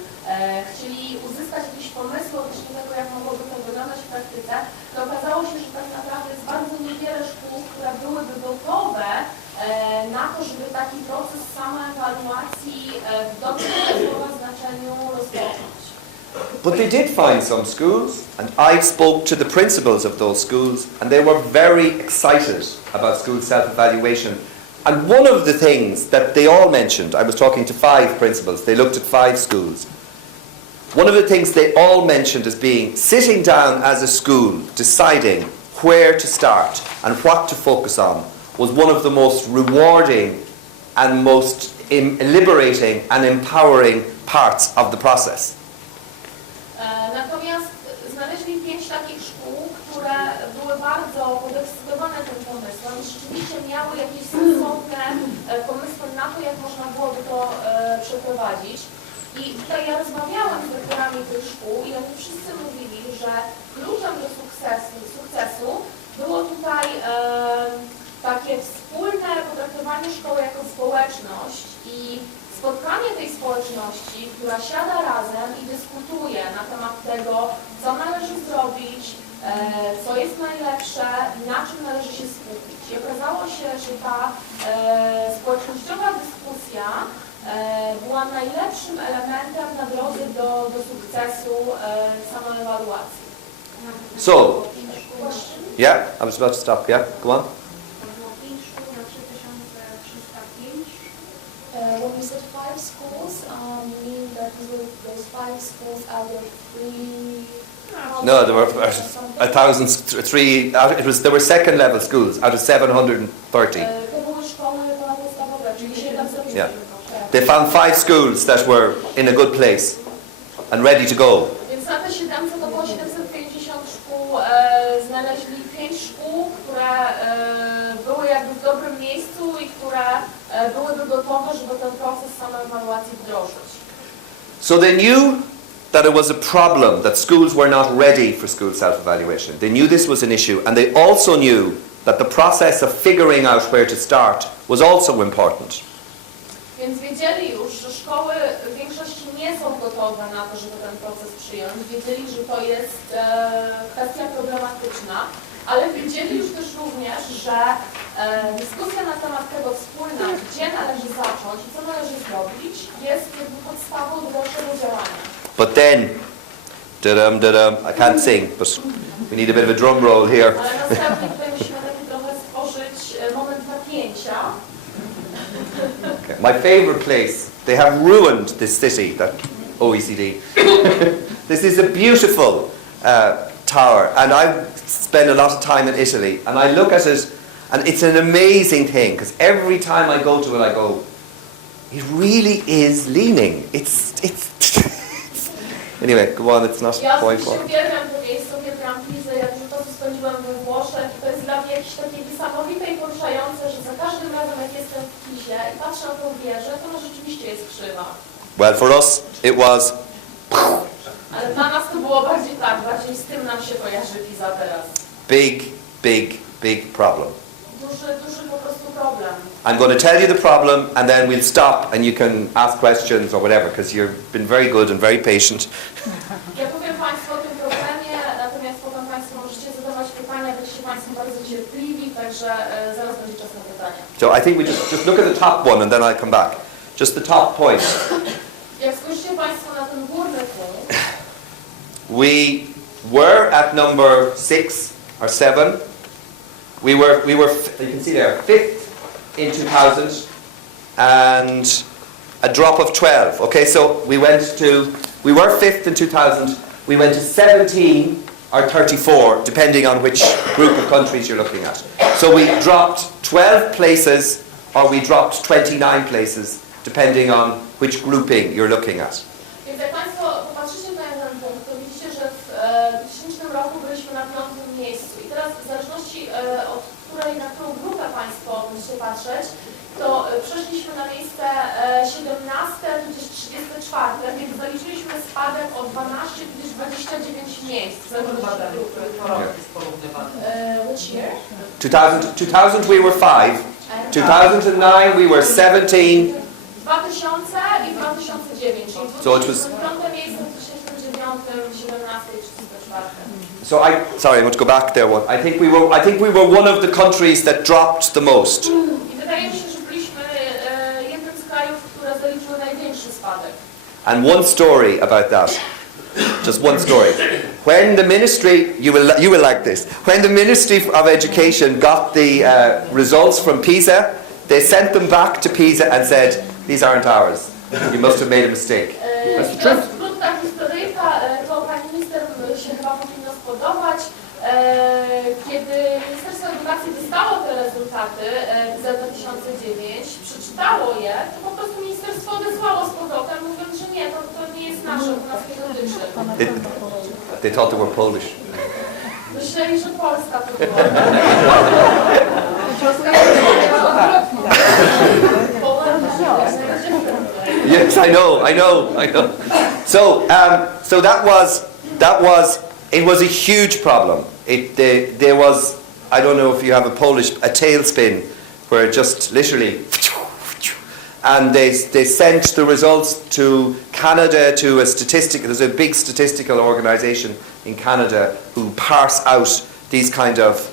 Chcieli uzyskać jakieś pomysły odnośnie tego, jak mogłoby to wyglądać w praktyce, to okazało się, że tak naprawdę jest bardzo niewiele szkół, które byłyby gotowe na to, żeby taki proces samoewaluacji w dobrym słowa znaczeniu rozpocząć. But they did find some schools, and I spoke to the principals of those schools, and they were very excited about school self-evaluation. And one of the things that they all mentioned, I was talking to 5 principals, they looked at 5 schools. One of the things they all mentioned as being sitting down as a school, deciding where to start and what to focus on, was one of the most rewarding and most liberating and empowering parts of the process. Natomiast znaleźli 5 takich szkół, które były bardzo podekscytowane tym pomysłem i rzeczywiście miały jakieś sensowne pomysły na to, jak można byłoby to przeprowadzić. I tutaj ja rozmawiałam z dyrektorami tych szkół i oni wszyscy mówili, że kluczem do sukcesu było tutaj takie wspólne potraktowanie szkoły jako społeczność i spotkanie tej społeczności, która siada razem i dyskutuje na temat tego, co należy zrobić, co jest najlepsze, na czym należy się skupić. I okazało się, że ta społecznościowa dyskusja była najlepszym elementem na drodze do sukcesu samoewaluacji. So, yeah, I was about to stop, yeah, go on. When you said 5 schools, you mean that those 5 schools out of 3? No, there were 1,003. There were second level schools out of 730. Yeah, they found 5 schools that were in a good place and ready to go. Więc na te 700 około 750 szkół znaleźli 5 szkół, które były jakby w dobrym miejscu i które byłyby gotowe, żeby ten proces samoewaluacji wdrożyć. So they knew that it was a problem that schools were not ready for school self-evaluation. They knew this was an issue, and they also knew that the process of figuring out where to start was also important. Więc wiedzieli już, że szkoły w większości nie są gotowe na to, żeby ten proces przyjąć. Wiedzieli, że to jest kwestia problematyczna, ale wiedzieli już też również, że dyskusja na temat tego wspólna, gdzie należy zacząć i co należy zrobić, jest jakby podstawą do dalszego działania. But then, I can't sing, but we need a bit of a drum roll here. Ale następnie tutaj musimy my favourite place. They have ruined this city, that OECD. This is a beautiful tower, and I spend a lot of time in Italy, and I look at it, and it's an amazing thing, because every time I go to it, I go, it really is leaning. It's anyway, go on, it's not quite what. Spędziłam we Włoszech i to jest dla mnie jakieś takie niesamowite i poruszające, że za każdym razem jak jestem w Pizie i patrzę na tą wieżę, to ona rzeczywiście jest krzywa. Well, for us it was. Ale dla nas to było bardziej tak, bardziej z tym nam się kojarzy Piza teraz. Big problem. Duży po prostu problem. I'm going to tell you the problem and then we'll stop and you can ask questions or whatever, because you've been very good and very patient. Ja powiem Państwu o tym problemie, natomiast potem Państwo możecie zadawać pytania, będziecie Państwo bardzo cierpliwi, także zaraz będzie czas na pytania. So I think we just look at the top one and then I'll come back. Just the top point. Jak spojrzycie Państwo na ten górny punkt, we were at number 6 or 7. We were, you can see there, 5th in 2000 and a drop of 12. Okay, so we were 5th in 2000, we went to 17 or 34, depending on which group of countries you're looking at. So we dropped 12 places or we dropped 29 places, depending on which grouping you're looking at. Więc jak Państwo popatrzycie na ten punkt, to widzicie, że w 2000 roku byliśmy na 5. miejscu. I teraz w zależności od na którą grupę Państwo będziecie patrzeć, to przeszliśmy na miejsce 17, tudzież 34, więc zaliczyliśmy spadek o 12, tudzież 29 miejsc. Which year? 2000 we were 5, 2009 we were 17. 2000 i 2009. So it was 5. miejsce w 2009, 17 i 34. So sorry, I want to go back there one. I think we were one of the countries that dropped the most. I wydaje mi się, że byliśmy jednym z krajów, które zaliczyły największy spadek. And one story about that. Just one story. When the ministry, you will like this. When the Ministry of Education got the results from PISA, they sent them back to PISA and said, "These aren't ours. You must have made a mistake." That's the truth. Ta historyjka, to pani minister się chyba powinno spodobać. Kiedy Ministerstwo Edukacji dostało te rezultaty za 2009, przeczytało je, to po prostu ministerstwo odesłało z powrotem, mówiąc, że nie, to nie jest nasze, to nas nie dotyczy. They thought they were Polish. Myśleli, że Polska to była. Yes, I know. So it was a huge problem. There was, I don't know if you have a tailspin, where it just literally, and they sent the results to Canada, to there's a big statistical organisation in Canada who parse out these kind of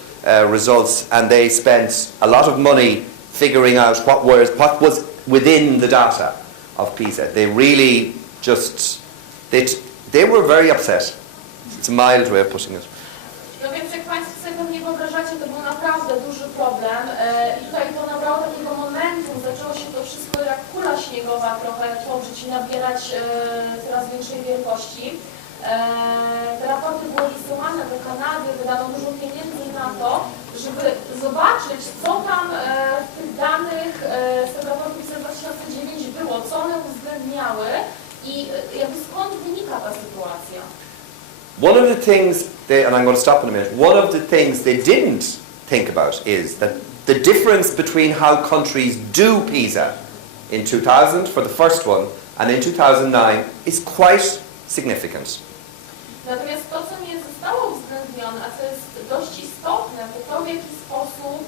results, and they spent a lot of money figuring out what was within the data of PISA. They really they were very upset. It's a mild way of putting it. No więc jak Państwo sobie pewnie wyobrażacie, to był naprawdę duży problem i tutaj to nabrało takiego momentum, zaczęło się to wszystko jak kula śniegowa trochę tworzyć i nabierać coraz większej wielkości. Te raporty były wysyłane do Kanady, wydano dużo pieniędzy na to, żeby zobaczyć, co tam w tych danych z tego raportu z 2009 było, co one uwzględniały i jakby skąd wynika ta sytuacja. One of the things, and I'm going to stop in a minute, one of the things they didn't think about is that the difference between how countries do PISA in 2000 for the first one and in 2009 is quite significant. Natomiast to, co nie zostało uwzględnione, a co jest dość istotne, to w jaki sposób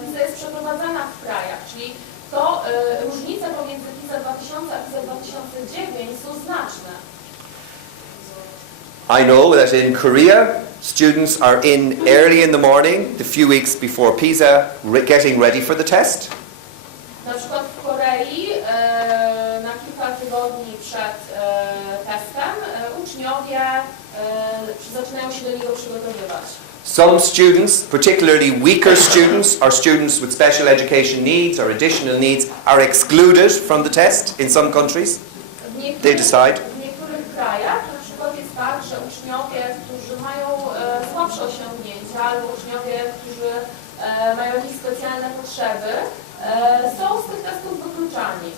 PISA jest przeprowadzana w krajach, czyli to różnice pomiędzy PISA 2000 a PISA 2009 są znaczne. I know that in Korea, students are in early in the morning, the few weeks before PISA, getting ready for the test. Na przykład w Korei na kilka tygodni przed testem uczniowie zaczynają się do niego przygotowywać. Some students, particularly weaker students or students with special education needs or additional needs, are excluded from the test in some countries. They decide. W niektórych krajach na przykład jest tak, że uczniowie, którzy mają słabsze osiągnięcia, albo uczniowie, którzy mają jakieś specjalne potrzeby, są z tych testów wykluczani.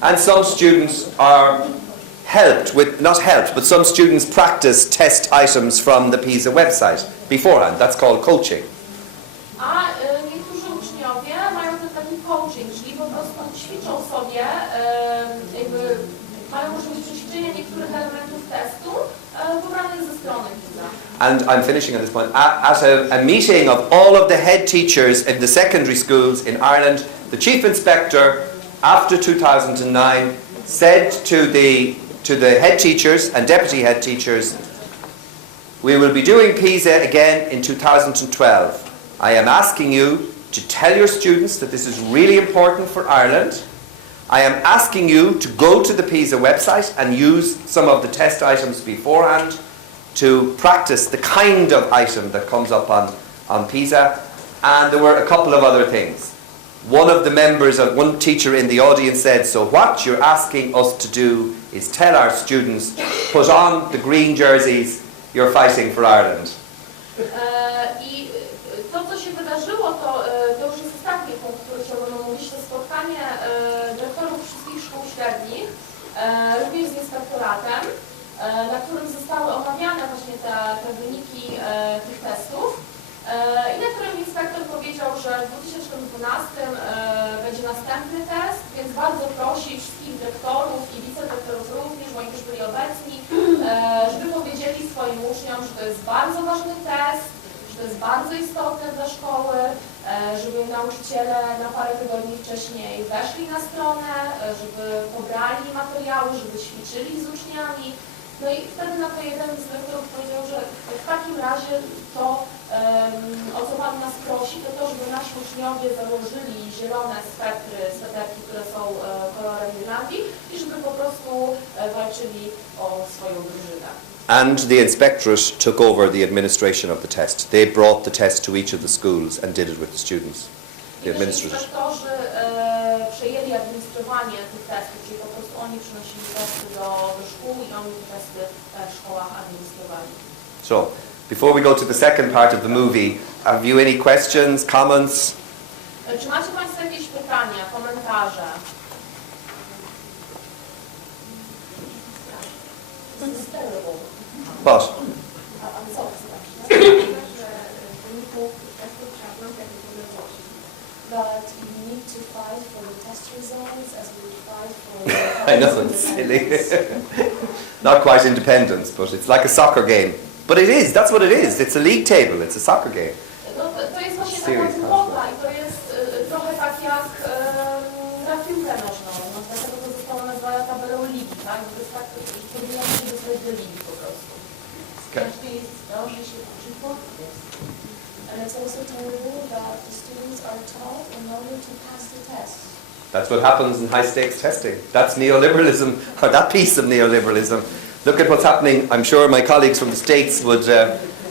And some students are helped with, not helped, but some students practice test items from the PISA website beforehand. That's called coaching. A niektórzy uczniowie mają ten taki coaching, czyli po prostu ćwiczą sobie, jakby mają możliwość przećwiczenia niektórych elementów testu pobranych ze strony PISA. And I'm finishing on this point. At a meeting of all of the head teachers in the secondary schools in Ireland, the chief inspector, after 2009, said to the head teachers and deputy head teachers, we will be doing PISA again in 2012. I am asking you to tell your students that this is really important for Ireland. I am asking you to go to the PISA website and use some of the test items beforehand to practice the kind of item that comes up on PISA. And there were a couple of other things. One teacher in the audience said, so what you're asking us to do is tell our students, put on the green jerseys, you're fighting for Ireland. I to, co się wydarzyło, to już jest ostatni punkt, który chciałbym omówić, to spotkanie dyrektorów wszystkich szkół średnich, również z inspektoratem, na którym zostały omawiane właśnie te wyniki tych testów. I na którym inspektor powiedział, że w 2012 będzie następny test, więc bardzo prosi wszystkich dyrektorów i wicedyrektorów również, bo oni też byli obecni, żeby powiedzieli swoim uczniom, że to jest bardzo ważny test, że to jest bardzo istotne dla szkoły, żeby nauczyciele na parę tygodni wcześniej weszli na stronę, żeby pobrali materiały, żeby ćwiczyli z uczniami. No i wtedy na to jeden z dyrektorów powiedział, że w takim razie to, o co Pan nas prosi, to żeby nasi uczniowie założyli zielone sweterki, które są kolorem Irlandii i żeby po prostu walczyli o swoją drużynę. And the inspectorate took over the administration of the test. They brought the test to each of the schools and did it with the students. The administrators. Inspektorzy przejęli administrowanie tych testów, czyli po prostu oni przynosili testy do szkół i oni te testy w szkołach administrowali. So, before we go to the second part of the movie, have you any questions, comments? Czy macie Państwo jakieś pytania, komentarze? What? But you need to fight for the test results as we fight for I know, it's silly. Not quite independence, but it's like a soccer game. But it is, that's what it is. It's a league table, it's a soccer game. No, to jest właśnie taka typowa i to jest trochę tak jak na piłkę nożną. No, dlatego to zostało nazwane tabelą ligi, tak? To jest tak, powinno się dostać do ligi po prostu. Ciężko jest dążyć się uczyć podkres. And it's also terrible that the students are taught in order to pass the test. That's what happens in high-stakes testing. That's neoliberalism, or that piece of neoliberalism. Look at what's happening. I'm sure my colleagues from the States would,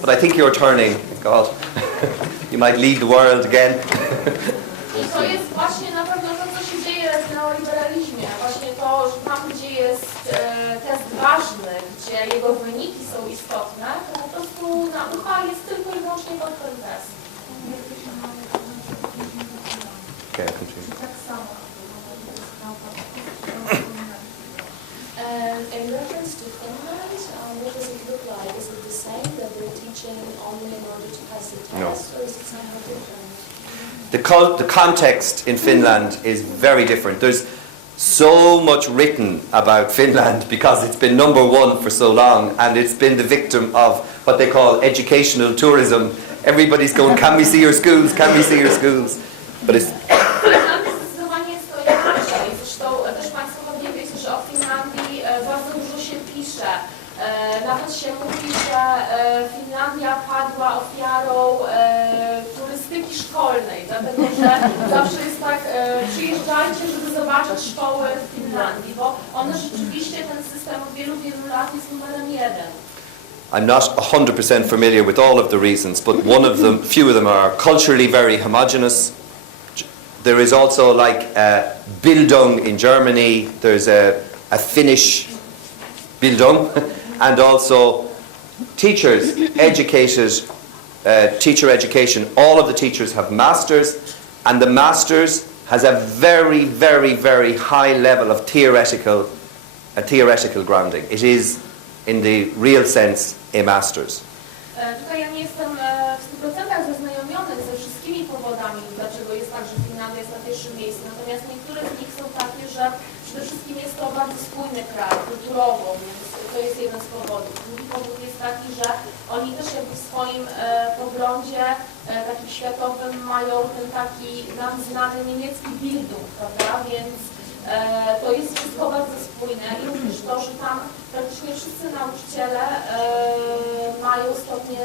but I think you're turning. God, you might lead the world again. I to jest właśnie na pewno to, co się dzieje w neoliberalizmie. Właśnie to, że tam, gdzie jest test ważny, gdzie jego wyniki są istotne, to po prostu nauka jest tylko i wyłącznie pod ten test. Okay, continue. In reference to Finland, what does it look like? Is it the same that they're teaching only in order to pass the test, No. or is it somehow different? The context in Finland is very different. There's so much written about Finland because it's been number one for so long and it's been the victim of what they call educational tourism. Everybody's going, can we see your schools? Can we see your schools? But it's... Zdecydowanie jest to inaczej. Zresztą też Państwo pewnie wiecie, że o Finlandii bardzo dużo się pisze. Nawet się mówi, że Finlandia padła ofiarą turystyki szkolnej, dlatego że zawsze jest tak, przyjeżdżajcie, żeby zobaczyć szkoły w Finlandii, bo one rzeczywiście, ten system od wielu, wielu lat jest numerem jeden. I'm not 100% familiar with all of the reasons, but one of them, few of them are culturally very homogenous, There is also like Bildung in Germany. There's a Finnish Bildung, and also teachers, educated, teacher education. All of the teachers have masters, and the masters has a very, very, very high level of theoretical grounding. It is, in the real sense, a master's. Tutaj ja nie jestem w 100% zaznajomiony ze wszystkimi powodami, dlaczego jest tak, że Finlandia jest na pierwszym miejscu. Natomiast niektóre z nich są takie, że przede wszystkim jest to bardzo spójny kraj, kulturowo, więc to jest jeden z powodów. Drugi powód jest taki, że oni też jakby w swoim poglądzie takim światowym mają ten taki nam znany niemiecki Bildung, prawda? Więc to jest wszystko bardzo spójne i również to, że tam praktycznie wszyscy nauczyciele mają stopnie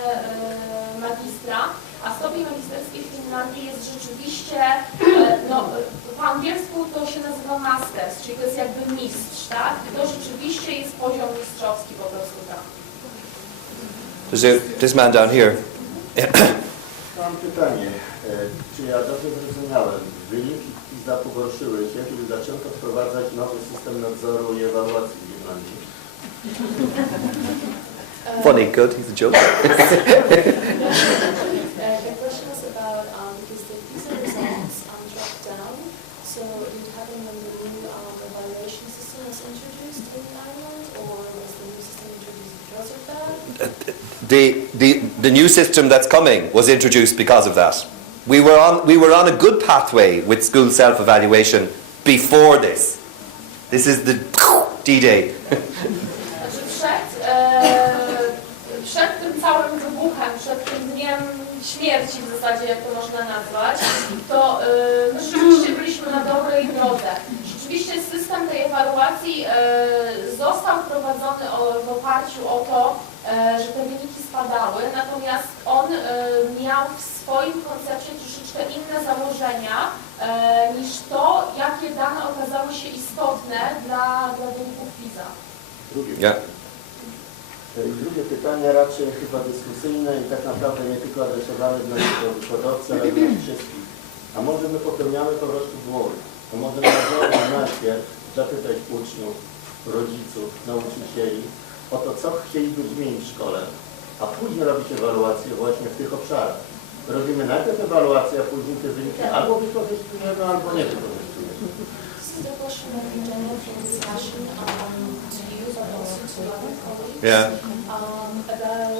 magistra, a stopień magisterski w Finlandii jest rzeczywiście, no, po angielsku to się nazywa masters, czyli to jest jakby mistrz, tak? I to rzeczywiście jest poziom mistrzowski po prostu tam. This man down here. Mam pytanie, czy ja dobrze zrozumiałem, wyniki PISA pogorszyły się, kiedy zaczęto wprowadzać nowy system nadzoru i ewaluacji w Irlandii? Funny, good, he's a joke. The question was about because the PISA results dropped down, so did it happen when the new evaluation system was introduced in Ireland, or was the new system introduced because of that? The new system that's coming was introduced because of that. We were on a good pathway with school self-evaluation before this. This is the D-Day. Przed tym całym wybuchem, przed tym dniem śmierci w zasadzie, jak to można nazwać, to my rzeczywiście byliśmy na dobrej drodze. Rzeczywiście system tej ewaluacji został wprowadzony w oparciu o to, że te wyniki spadały, natomiast on miał w swoim koncepcie troszeczkę inne założenia niż to, jakie dane okazały się istotne dla wyników PISA. Drugie pytanie, raczej chyba dyskusyjne i tak naprawdę nie tylko adresowane do naszego wykładowcy, ale do nas wszystkich. A może my popełniamy po prostu błąd? To może należałoby najpierw zapytać uczniów, rodziców, nauczycieli o to, co chcieliby zmienić w szkole, a później robić ewaluację właśnie w tych obszarach. Robimy najpierw ewaluację, a później te wyniki albo wykorzystujemy, albo nie wykorzystujemy. This is the question that we generally from discussion to you, but also to other colleagues about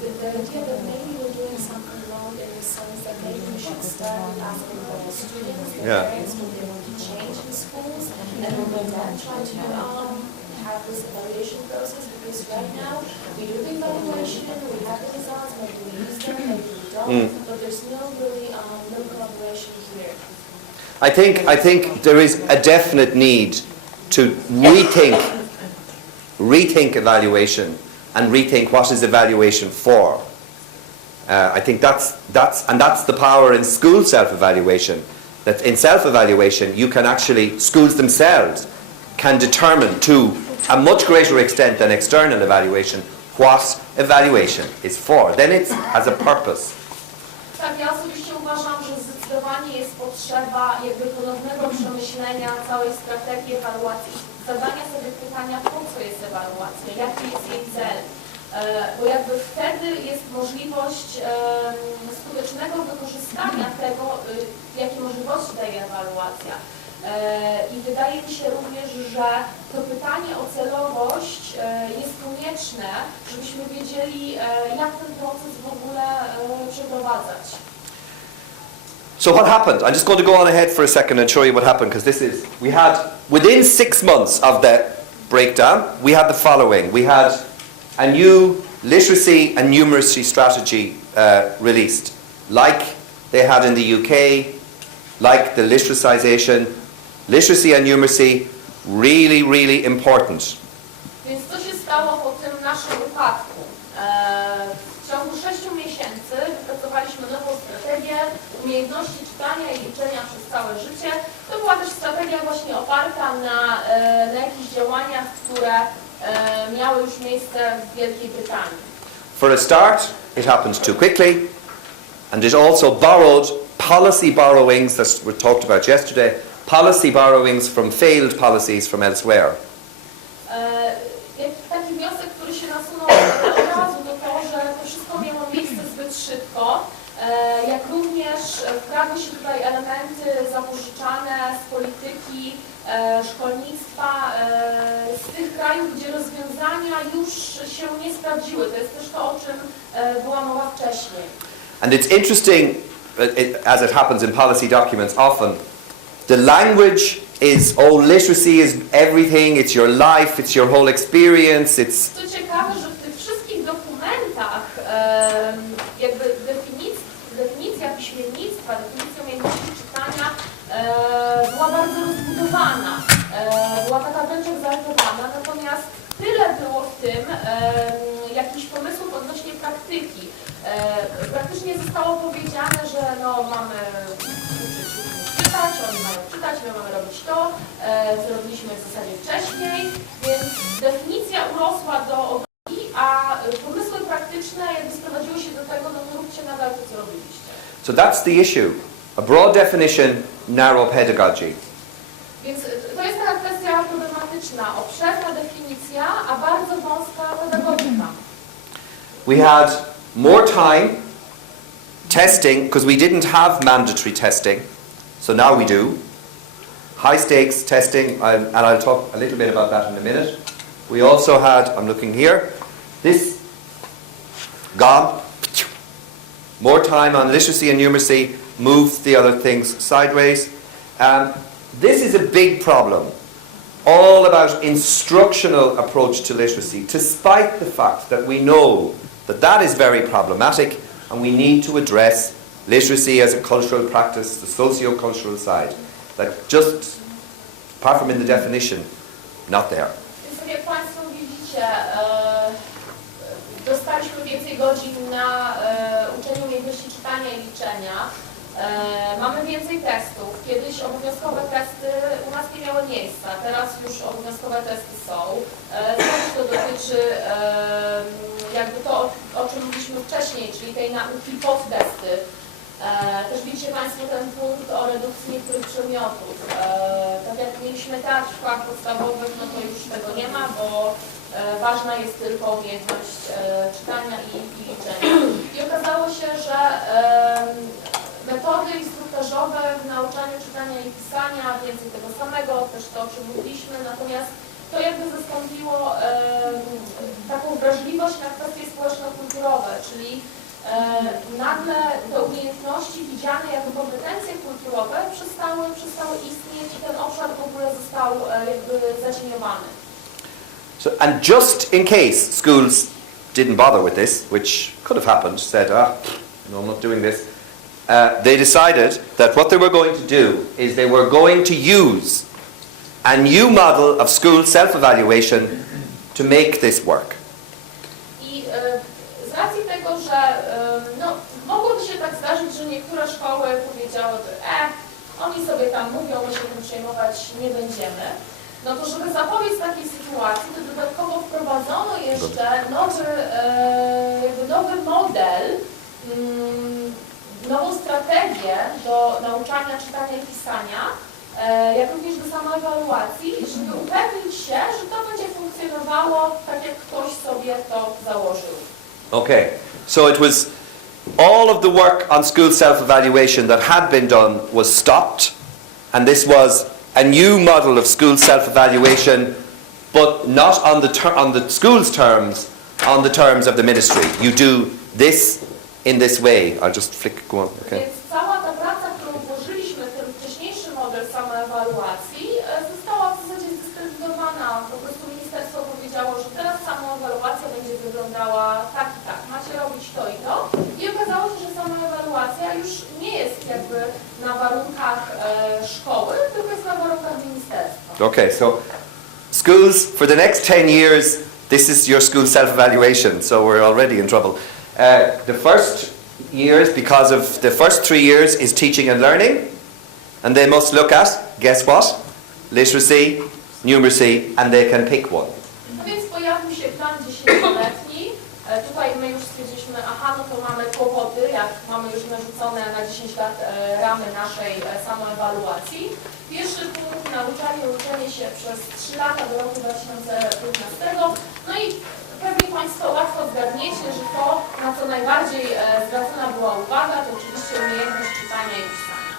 the idea that maybe we're doing something wrong in the sense that maybe we should start with asking the students, the parents, what they want to change in schools, and then try to have this evaluation process, because right now we do the evaluation, we have the results, maybe we use them, maybe we don't, but there's no really no collaboration here. I think there is a definite need to rethink evaluation and rethink what is evaluation for. I think that's the power in school self-evaluation. That in self-evaluation you can actually, schools themselves can determine to a much greater extent than external evaluation what evaluation is for. Then it has a purpose. Tak, ja osobiście uważam, że zdecydowanie jest potrzeba jakby ponownego przemyślenia całej strategii ewaluacji, zadania sobie pytania, po co jest ewaluacja, jaki jest jej cel, bo jakby wtedy jest możliwość skutecznego wykorzystania tego, jakie możliwości daje ewaluacja. I wydaje mi się również, że to pytanie o celowość jest konieczne, żebyśmy wiedzieli, jak ten proces w ogóle przeprowadzać. So what happened? I'm just going to go on ahead for a second and show you what happened, because we had, within 6 months of the breakdown, we had the following. We had a new literacy and numeracy strategy released, like they had in the UK, like the literacisation. Literacy and numeracy, really, really important. Więc co się stało po tym naszym wypadku? W ciągu 6 miesięcy wypracowaliśmy nową strategię umiejętności czytania i liczenia przez całe życie. To była też strategia właśnie oparta na jakichś działaniach, które miały już miejsce w Wielkiej Brytanii. For a start, it happened too quickly, and it also borrowed policy borrowings that were talked about yesterday, policy borrowings from failed policies from elsewhere. Taki wniosek, który się nasunął od razu, to to, że to wszystko miało miejsce zbyt szybko, jak również wkradły się tutaj elementy zapożyczane z polityki, szkolnictwa, z tych krajów, gdzie rozwiązania już się nie sprawdziły. To jest też to, o czym była mowa wcześniej. And it's interesting, as it happens in policy documents often, the language is, oh, literacy is everything, it's your life, it's your whole experience, it's... Co ciekawe, że w tych wszystkich dokumentach jakby definicja piśmiennictwa, definicja umiejętności czytania była bardzo rozbudowana, była taka wręcz egzaltowana, natomiast tyle było w tym jakichś pomysłów odnośnie praktyki. Praktycznie zostało powiedziane, że no, mamy uczyć czytać, oni mają czytać, my mamy robić to, zrobiliśmy w zasadzie wcześniej, więc definicja urosła do obrony, a pomysły praktyczne jakby sprowadziły się do tego, no to róbcie nadal to, co robiliście. So that's the issue. A broad definition, narrow pedagogy. Więc to jest taka kwestia problematyczna, obszerna definicja, a bardzo wąska pedagogika. We had more time testing, because we didn't have mandatory testing, so now we do. High stakes testing, and I'll talk a little bit about that in a minute. We also had, I'm looking here, this gone. More time on literacy and numeracy, moved the other things sideways. This is a big problem, all about instructional approach to literacy, despite the fact that we know that that is very problematic and we need to address literacy as a cultural practice, the socio-cultural side, that just, apart from in the definition, not there. Więc jak Państwo widzicie, dostaliśmy więcej godzin na uczenie umiejętności czytania i liczenia. Mamy więcej testów. Kiedyś obowiązkowe testy u nas nie miały miejsca, teraz już obowiązkowe testy są. Też to dotyczy jakby to, o czym mówiliśmy wcześniej, czyli tej nauki pod testy. Też widzicie Państwo ten punkt o redukcji niektórych przedmiotów. Tak jak mieliśmy teatr w szkołach podstawowych, no to już tego nie ma, bo ważna jest tylko umiejętność czytania i liczenia. I okazało się, że metody instruktażowe w nauczaniu czytania i pisania, więcej tego samego, też to, o czym mówiliśmy, natomiast to jakby zastąpiło taką wrażliwość na kwestie społeczno-kulturowe, czyli nagle te umiejętności widziane jako kompetencje kulturowe przestały istnieć i ten obszar w ogóle został jakby zacieniowany. So, and just in case schools didn't bother with this, which could have happened, said, no, I'm not doing this, they decided that what they were going to do is they were going to use a new model of school self-evaluation to make this work. I z racji tego, że no, mogłoby się tak zdarzyć, że niektóre szkoły powiedziały, że oni sobie tam mówią, my się tym przejmować nie będziemy. No to żeby zapobiec takiej sytuacji, to dodatkowo wprowadzono jeszcze nowy model, nową strategię do nauczania czytania i pisania, jak również do samoewaluacji, żeby upewnić się, że to będzie funkcjonowało tak, jak ktoś sobie to założył. Okay, so it was all of the work on school self-evaluation that had been done was stopped, and this was a new model of school self-evaluation, but not on the school's terms, on the terms of the ministry. You do this in this way. I'll just flick, go on. Okay. Więc cała ta praca, którą włożyliśmy w ten wcześniejszy model samoewaluacji, została w zasadzie zdyskredytowana. Po prostu ministerstwo powiedziało, że teraz samoewaluacja będzie wyglądała tak i tak. Macie robić to i to. I okazało się, że samoewaluacja już nie jest jakby na warunkach szkoły, tylko jest na warunkach ministerstwa. Okay, so schools, for the next 10 years, this is your school self-evaluation, so we're already in trouble. The first years, because of the first 3 years, is teaching and learning, and they must look at, guess what? Literacy, numeracy, and they can pick one. No więc pojawił się plan 10-letni, Tutaj my już stwierdziliśmy, aha, no to mamy kłopoty, jak mamy już narzucone na 10 lat ramy naszej samoewaluacji. Pierwszy punkt, nauczanie, uczenie się przez 3 lata do roku 2015. No i pewnie Państwo łatwo zgadniecie, że to, na co najbardziej zwracana była uwaga, to oczywiście umiejętność czytania i pisania.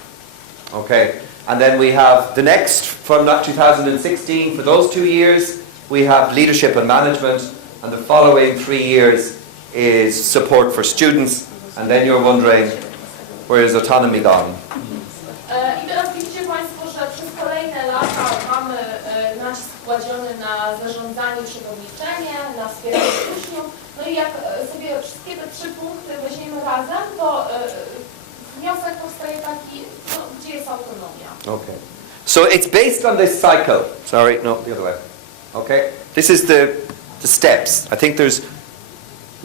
Okay, and then we have the next from 2016, for those 2 years, we have leadership and management, and the following 3 years is support for students, and then you're wondering, where is autonomy gone? I teraz widzicie Państwo, że przez kolejne lata mamy nacisk kładziony na zarządzanie, przewodniczenie, na wspieranie uczniów. No i jak sobie wszystkie te 3 punkty weźmiemy razem, to wniosek powstaje taki, no, gdzie jest autonomia. Okay. So it's based on this cycle. Sorry, no, the other way. Okay. This is the steps. I think there's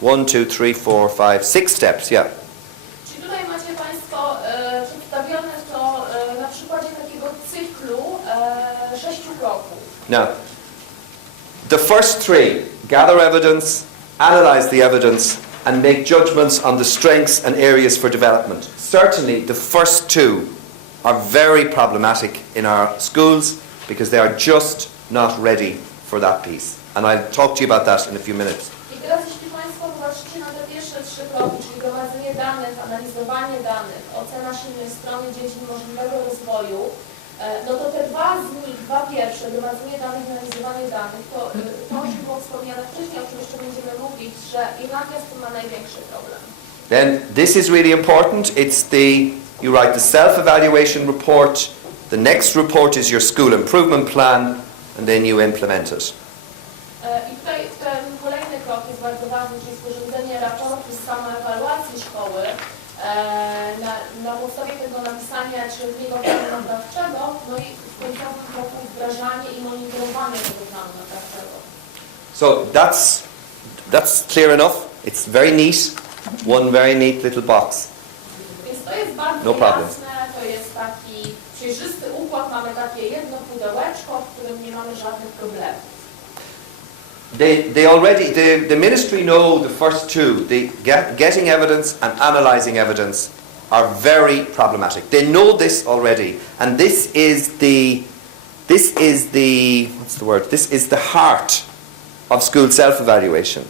1, 2, 3, 4, 5, 6 steps, yeah. Czyli tutaj macie Państwo przedstawione to na przykładzie takiego cyklu 6 kroków. Now, the first 3, gather evidence, analyze the evidence, and make judgments on the strengths and areas for development. Certainly, the first 2 are very problematic in our schools because they are just not ready for that piece. And I'll talk to you about that in a few minutes. I teraz jeśli Państwo popatrzycie na te pierwsze 3 kroki, czyli gromadzenie danych, analizowanie danych, ocena silnej strony dziedzin możliwego rozwoju, no to te 2 z nich, 2 pierwsze, gromadzenie danych, analizowanie danych, to o czym było wspomniane wcześniej, o czym jeszcze będziemy mówić, że Irlandia z tym ma największy problem. Then this is really important. It's you write the self-evaluation report, the next report is your school improvement plan, and then you implement it. I tutaj ten kolejny krok jest bardzo ważny, czyli sporządzenie raportu z samoewaluacji szkoły. Na podstawie tego napisania średniego planu naprawczego, no i w końcowym kroku wdrażanie i monitorowanie tego planu naprawczego. So that's clear enough. It's very neat. One very neat little box. Więc to jest bardzo No problem. jasne, to jest taki przejrzysty układ, mamy takie jedno pudełeczko, w którym nie mamy żadnych problemów. They already, the ministry know the first 2, getting evidence and analysing evidence are very problematic. They know this already, and this is the heart of school self-evaluation.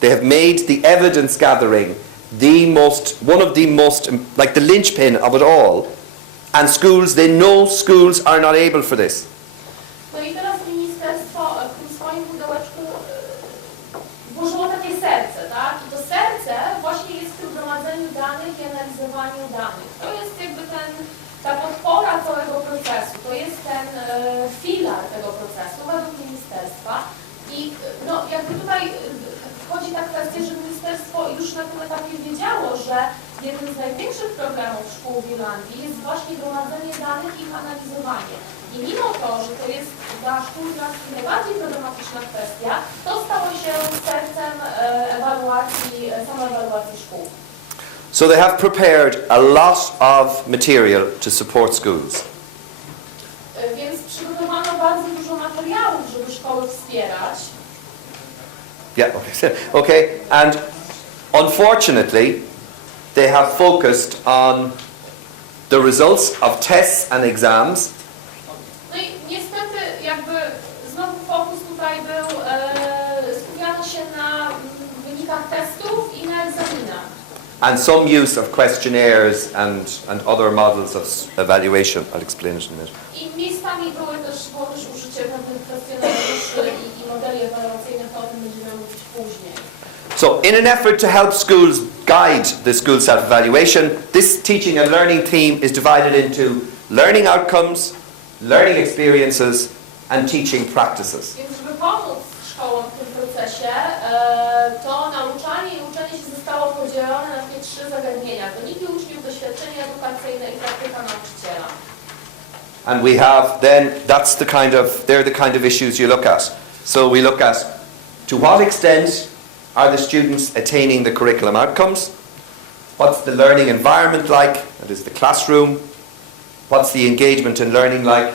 They have made the evidence gathering one of the most, like the linchpin of it all, and they know schools are not able for this. No i teraz ministerstwo w tym swoim pudełeczku włożyło takie serce, tak? I to serce właśnie jest w tym gromadzeniu danych i analizowaniu danych. To jest jakby ta podpora całego procesu, to jest ten filar tego procesu według ministerstwa. I no jakby tutaj wchodzi ta kwestia, że ministerstwo już na tym etapie wiedziało, że jednym z największych problemów szkół w Irlandii jest właśnie gromadzenie danych i ich analizowanie. I mimo to, że to jest dla szkół irlandzkich najbardziej problematyczna kwestia, to stało się sercem samoewaluacji szkół. So they have prepared a lot of material to support schools. Więc przygotowano bardzo dużo materiałów, żeby szkoły wspierać. Yeah, okay. And unfortunately, they have focused on the results of tests and exams. No i niestety jakby znowu fokus tutaj był, skupiano się na wynikach testów i na egzaminach. And some use of questionnaires and other models of evaluation. I'll explain it in a minute. I miejscami było też użycie pewnych kwestionariuszy i modeli ewaluacyjnych, to o tym będziemy mówić później. So, in an effort to help schools guide the school self-evaluation, this teaching and learning team is divided into learning outcomes, learning experiences, and teaching practices. Więc żeby pomóc szkołom w tym procesie, to nauczanie i uczenie się zostało podzielone na takie 3 zagadnienia. Wyniki uczniów, doświadczenia edukacyjne i praktyka nauczyciela. And we have then, they're the kind of issues you look at. So we look at to what extent are the students attaining the curriculum outcomes? What's the learning environment like? That is the classroom. What's the engagement in learning like?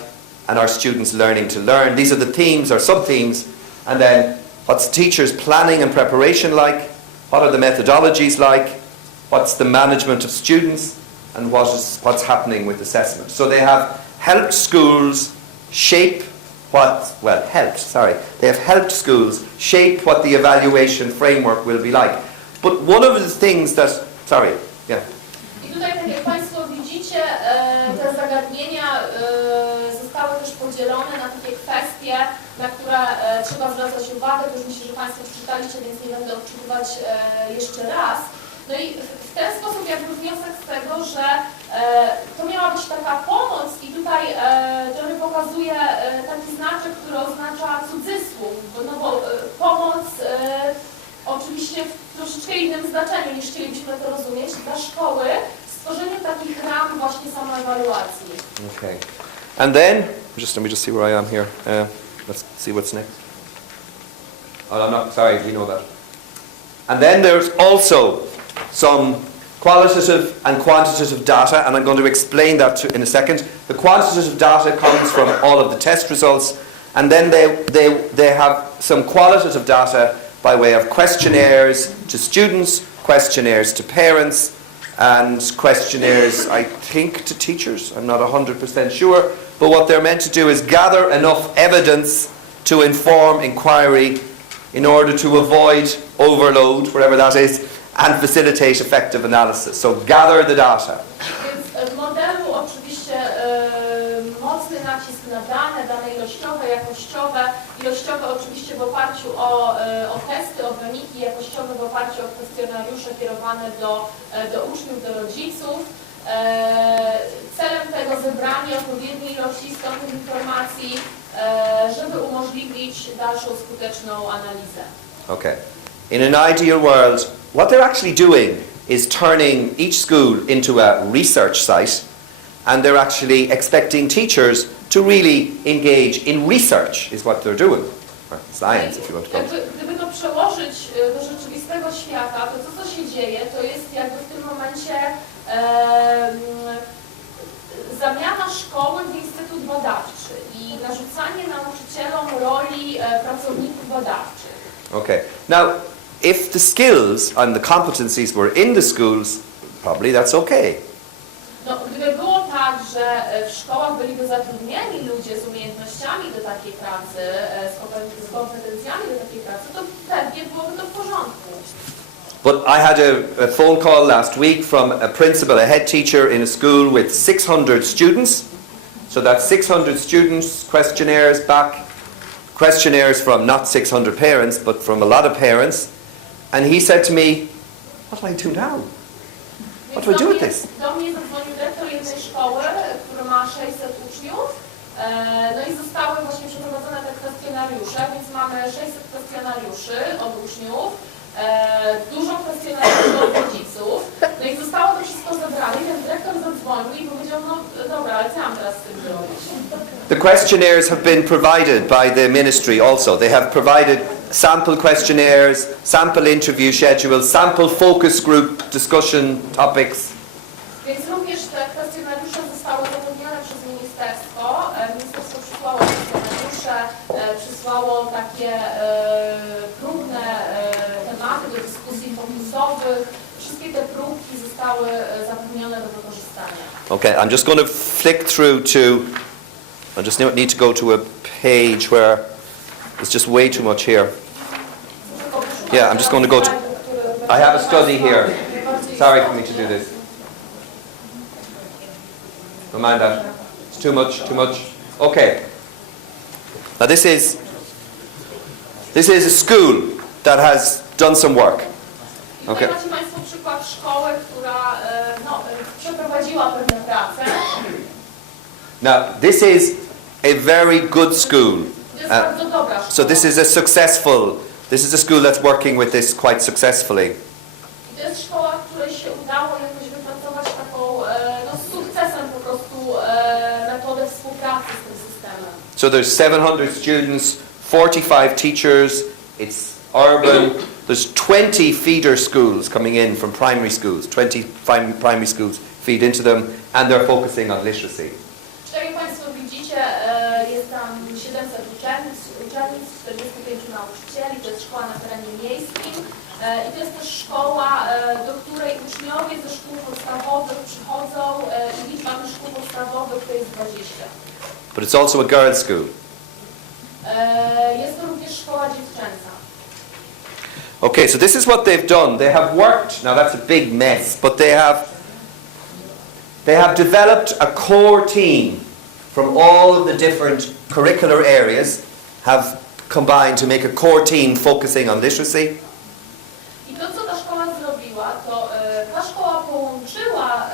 And are students learning to learn? These are the themes or sub-themes. And then what's teachers' planning and preparation like? what are the methodologies like, what's the management of students, and what's happening with assessment. So they have helped schools shape they have helped schools shape what the evaluation framework will be like. But one of the things that, I tutaj, tak jak Państwo widzicie, te zagadnienia zostały też podzielone na takie kwestie, na które trzeba zwracać uwagę. To już myślę, że Państwo przeczytaliście, więc nie będę odczytywać jeszcze raz. No i w ten sposób jakby wniosek z tego, że to miała być taka pomoc i tutaj Gerry pokazuje taki znaczek, który oznacza cudzysłów, no bo pomoc oczywiście w troszeczkę innym znaczeniu niż chcielibyśmy to rozumieć dla szkoły w stworzeniu takich ram właśnie samoewaluacji. Okay. And then, let me just see where I am here. Let's see what's next. Oh, I'm not, sorry, we know that. And then there's also some qualitative and quantitative data, and I'm going to explain that in a second. The quantitative data comes from all of the test results, and then they have some qualitative data by way of questionnaires to students, questionnaires to parents, and questionnaires, I think, to teachers. I'm not 100% sure, but what they're meant to do is gather enough evidence to inform inquiry in order to avoid overload, whatever that is, and facilitate effective analysis. So gather the data. Więc w modelu oczywiście mocny nacisk na dane ilościowe, jakościowe. Ilościowe oczywiście w oparciu o testy, o wyniki, jakościowe w oparciu o kwestionariusze kierowane do uczniów, do rodziców. Celem tego zebrania odpowiedniej ilości istotnych informacji, żeby umożliwić dalszą skuteczną analizę. Okay. In an ideal world, what they're actually doing is turning each school into a research site, and they're actually expecting teachers to really engage in research, is what they're doing. Or science, if you want to call it. Gdyby to przełożyć do rzeczywistego świata, to co się dzieje, to jest jakby w tym momencie zamiana szkoły w instytut badawczy i narzucanie nauczycielom roli pracowników badawczych. Okay. Now, if the skills and the competencies were in the schools, probably that's okay. No, gdyby było tak, że w szkołach byliby zatrudnieni ludzie z umiejętnościami do takiej pracy, z kompetencjami do takiej pracy, to pewnie byłoby to w porządku. But I had a phone call last week from a principal, a head teacher in a school with 600 students. So that's 600 students, questionnaires from not 600 parents, but from a lot of parents. And he said to me, what do I do now? What do I do with this? Do mnie zadzwonił dyrektor jednej szkoły, która ma 600 uczniów. No i zostały właśnie przeprowadzone te kwestionariusze, więc mamy 600 kwestionariuszy od uczniów, dużo kwestionariuszy od rodziców. No i zostało to wszystko zebrane i ten dyrektor zadzwonił i powiedział, no dobra, ale co mam teraz z tym zrobić? The questionnaires have been provided by the ministry also. They have provided sample questionnaires, sample interview schedules, sample focus group discussion topics. Więc również te kwestionariusze zostały zapewnione przez ministerstwo. Ministerstwo przysłało kwestionariusze, przysłało takie próbne tematy do dyskusji fokusowych. Wszystkie te próbki zostały zapewnione do wykorzystania. Okay, I'm just going to flick through to, I just need to go to a page where there's just way too much here. Yeah, I'm just going to go to, I have a study here. Sorry for me to do this. Don't mind that. It's too much. Okay. Now this is a school that has done some work. Okay. Macie Państwo przykład szkoły, która przeprowadziła pewne prace. Now this is a very good school. So this is a school that's working with this quite successfully. To jest szkoła, której się udało jakoś wypracować taką z sukcesem po prostu metodę współpracy z tym systemem. So there's 700 students, 45 teachers, it's urban. There's 20 feeder schools coming in from primary schools. 20 primary schools feed into them, and they're focusing on literacy. Tak jak Państwo widzicie, jest tam 700 uczelnic, 45 nauczycieli, to jest szkoła na terenie miejskim. I to jest też szkoła, do której uczniowie ze szkół podstawowych przychodzą i liczba tych szkół podstawowych to jest 20. But it's also a girls' school. Jest to również szkoła dziewczęca. Okay, so this is what they've done. They have worked, now that's a big mess, but they have developed a core team from all of the different curricular areas, have combined to make a core team focusing on literacy. I to, co ta szkoła zrobiła, to ta szkoła połączyła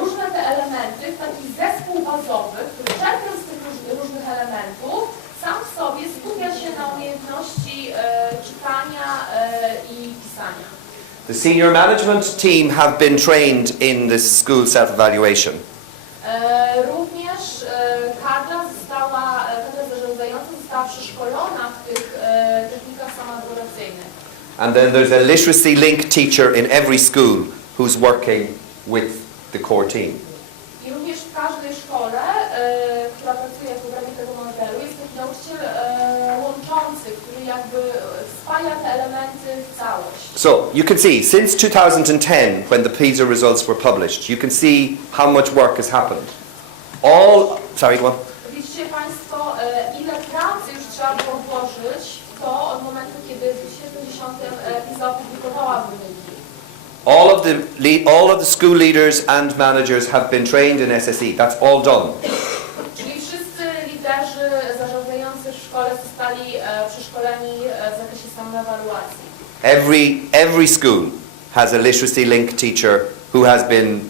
różne te elementy w taki zespół bazowy, który czerpiąc z tych różnych elementów, sam w sobie skupia się na umiejętności czytania i pisania. The senior management team have been trained in this school self-evaluation. Również kadra zarządzająca została przeszkolona w tych technikach samoewaluacyjnych. And then there's a literacy link teacher in every school who's working with the core team. I również w każdej szkole, która pracuje w programie tego modelu, jest taki nauczyciel łączący, który jakby spaja te elementy w całość. So you can see, since 2010, when the PISA results were published, you can see how much work has happened. Sorry, go on. Widzicie Państwo, ile pracy już trzeba było włożyć w to od momentu, kiedy w 2010 PISA opublikowała wyniki. All of the school leaders and managers have been trained in SSE. That's all done. Czyli wszyscy liderzy zarządzający w szkole zostali przeszkoleni w zakresie samoewaluacji. Every school has a literacy link teacher who has been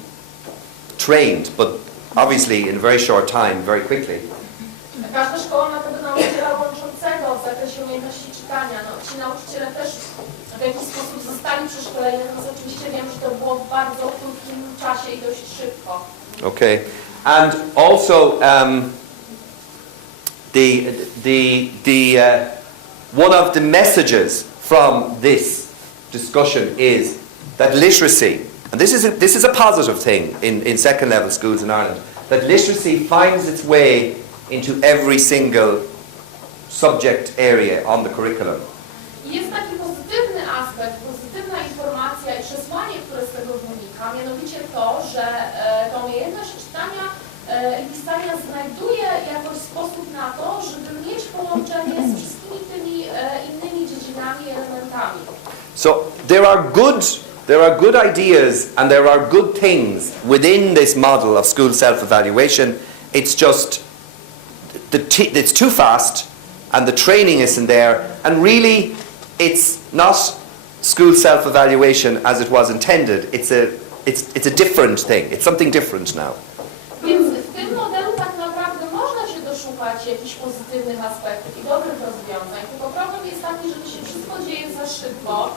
trained, but obviously in a very short time, very quickly. Każda szkoła ma tego nauczyciela łączącego w zakresie umiejętności czytania. Ci nauczyciele też w jakiś sposób zostali przeszkoleni, natomiast oczywiście wiem, że to było w bardzo krótkim czasie i dość szybko. Okay, and also one of the messages from this discussion is that literacy, and this is a positive thing in second level schools in Ireland, that literacy finds its way into every single subject area on the curriculum. Jest taki pozytywny aspekt, pozytywna informacja i przesłanie, które z tego wynika, mianowicie to, że ta umiejętność czytania i pisania znajduje jakoś sposób na to, żeby mieć połączenie z wszystkimi tymi innymi dziedzinami i elementami. So there are good ideas and there are good things within this model of school self-evaluation. It's just it's too fast and the training isn't there, and really it's not school self-evaluation as it was intended. It's a different thing. It's something different now. Więc w tym modelu tak naprawdę można się doszukać jakichś pozytywnych aspektów i dobrych rozwiązań, tylko problem jest taki, że to się wszystko dzieje za szybko,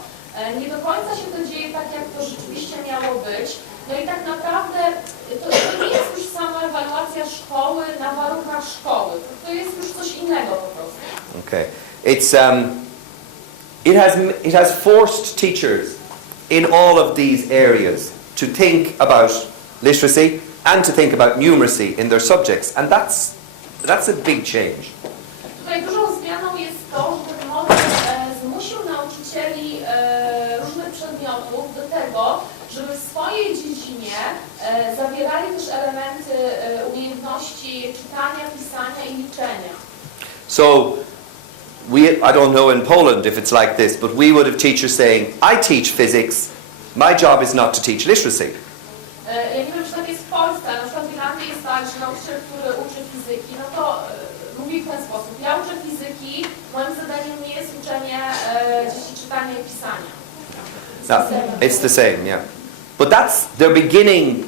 nie do końca się to dzieje tak, jak to rzeczywiście miało być. No i tak naprawdę to nie jest już sama ewaluacja szkoły na warunkach szkoły. To jest już coś innego po prostu. Okay. It has forced teachers in all of these areas to think about literacy and to think about numeracy in their subjects, and that's a big change. Tutaj dużą zmianą jest to, że ten model zmusił nauczycieli różnych przedmiotów do tego, żeby w swojej dziedzinie zawierali też elementy umiejętności czytania, pisania i liczenia. So I don't know in Poland if it's like this, but we would have teachers saying, I teach physics, my job is not to teach literacy. Ja nie wiem, czy tak jest w Polsce, na przykład w Irlandii jest tak, że nauczyciel, który uczy fizyki, no to mówi w ten sposób: ja uczę fizyki, moim zadaniem nie jest uczenie dzieci czytania i pisania. No, it's the same, yeah. But they're beginning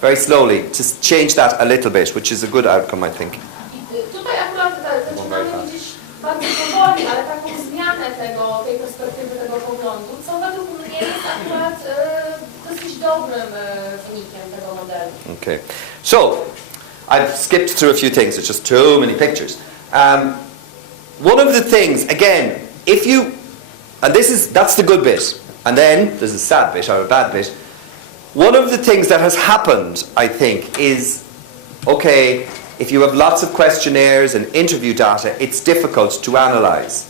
very slowly to change that a little bit, which is a good outcome, I think. I tutaj akurat zaczynamy widzieć bardzo powoli, ale taką zmianę tej perspektywy, tego poglądu, co według mnie jest akurat dosyć dobrym wynikiem tego modelu. Okay, so I've skipped through a few things. There's just too many pictures. One of the things, again, and that's the good bit, and then there's a sad bit or a bad bit. One of the things that has happened, I think, is, okay, if you have lots of questionnaires and interview data, it's difficult to analyze.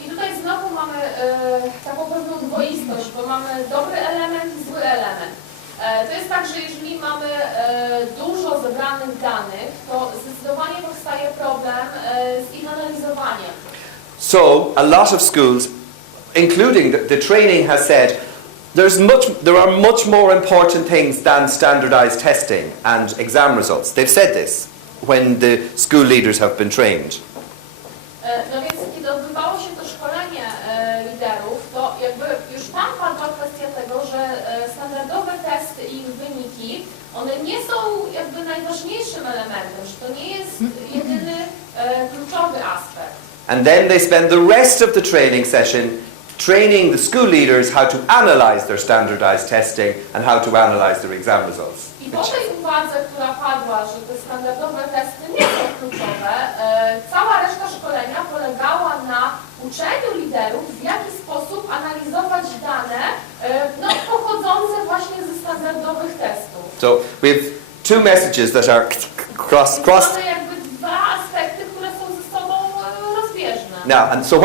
I tutaj znowu dużo zebranych danych, to zdecydowanie powstaje problem z ich analizowaniem. So a lot of schools, including the training, has said there are much more important things than standardized testing and exam results. They've said this when the school leaders have been trained. No więc kiedy odbywało się to szkolenie liderów, to jakby już tam padła kwestia tego, że standardowe testy i ich wyniki, one nie są jakby najważniejszym elementem, że to nie jest jedyny kluczowy aspekt. And then they spend the rest of the training session training the school leaders how to analyze their standardized testing and how to analyze their exam results. I po tej uwadze, która padła, że te standardowe testy nie są kluczowe, cała reszta szkolenia polegała na uczeniu liderów, w jaki sposób analizować dane pochodzące właśnie ze standardowych testów. So we have two messages that are crossed. Mamy jakby dwa aspekty, które są ze sobą rozbieżne. Now, and so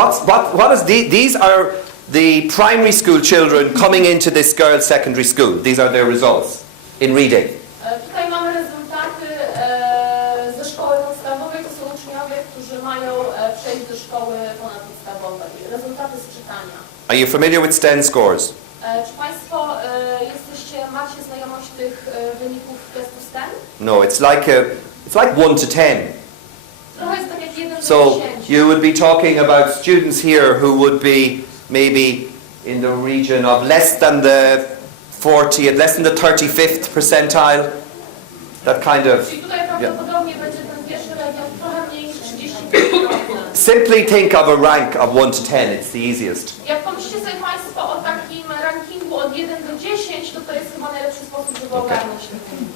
what is these are the primary school children coming into this girls' secondary school. These are their results in reading. Tutaj mamy rezultaty ze szkoły podstawowej, to są uczniowie, którzy mają przejść do szkoły ponadpodstawowej. Rezultaty z czytania. Are you familiar with STEM scores? Czy Państwo macie znajomość tych wyników testu STEM? No, it's like 1 to 10. Trochę jest tak jak 1 do So 10. you would be talking about students here who would be maybe in the region of less than the 40th, less than the 35th percentile. That kind of. Czyli tutaj prawdopodobnie będzie ten pierwszy region trochę mniej niż 35%. Simply think of a rank of 1 to 10. It's the easiest. Jak pomyślicie sobie Państwo o takim rankingu od 1 do 10, to jest chyba najlepszy sposób, żeby ogarnąć.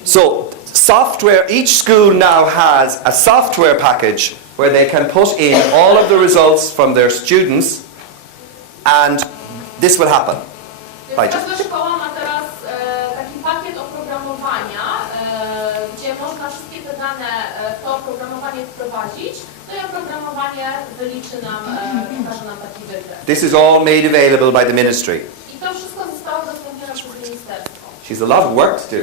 So software, each school now has a software package where they can put in all of the results from their students, and this will happen. Więc każda szkoła ma teraz taki pakiet oprogramowania, gdzie można wszystkie te dane w to oprogramowanie wprowadzić, no i oprogramowanie wyliczy nam, pokaże nam taki wykres. This is all made available by the ministry. I to wszystko zostało udostępnione przez ministerstwo. She's a lot of work to do.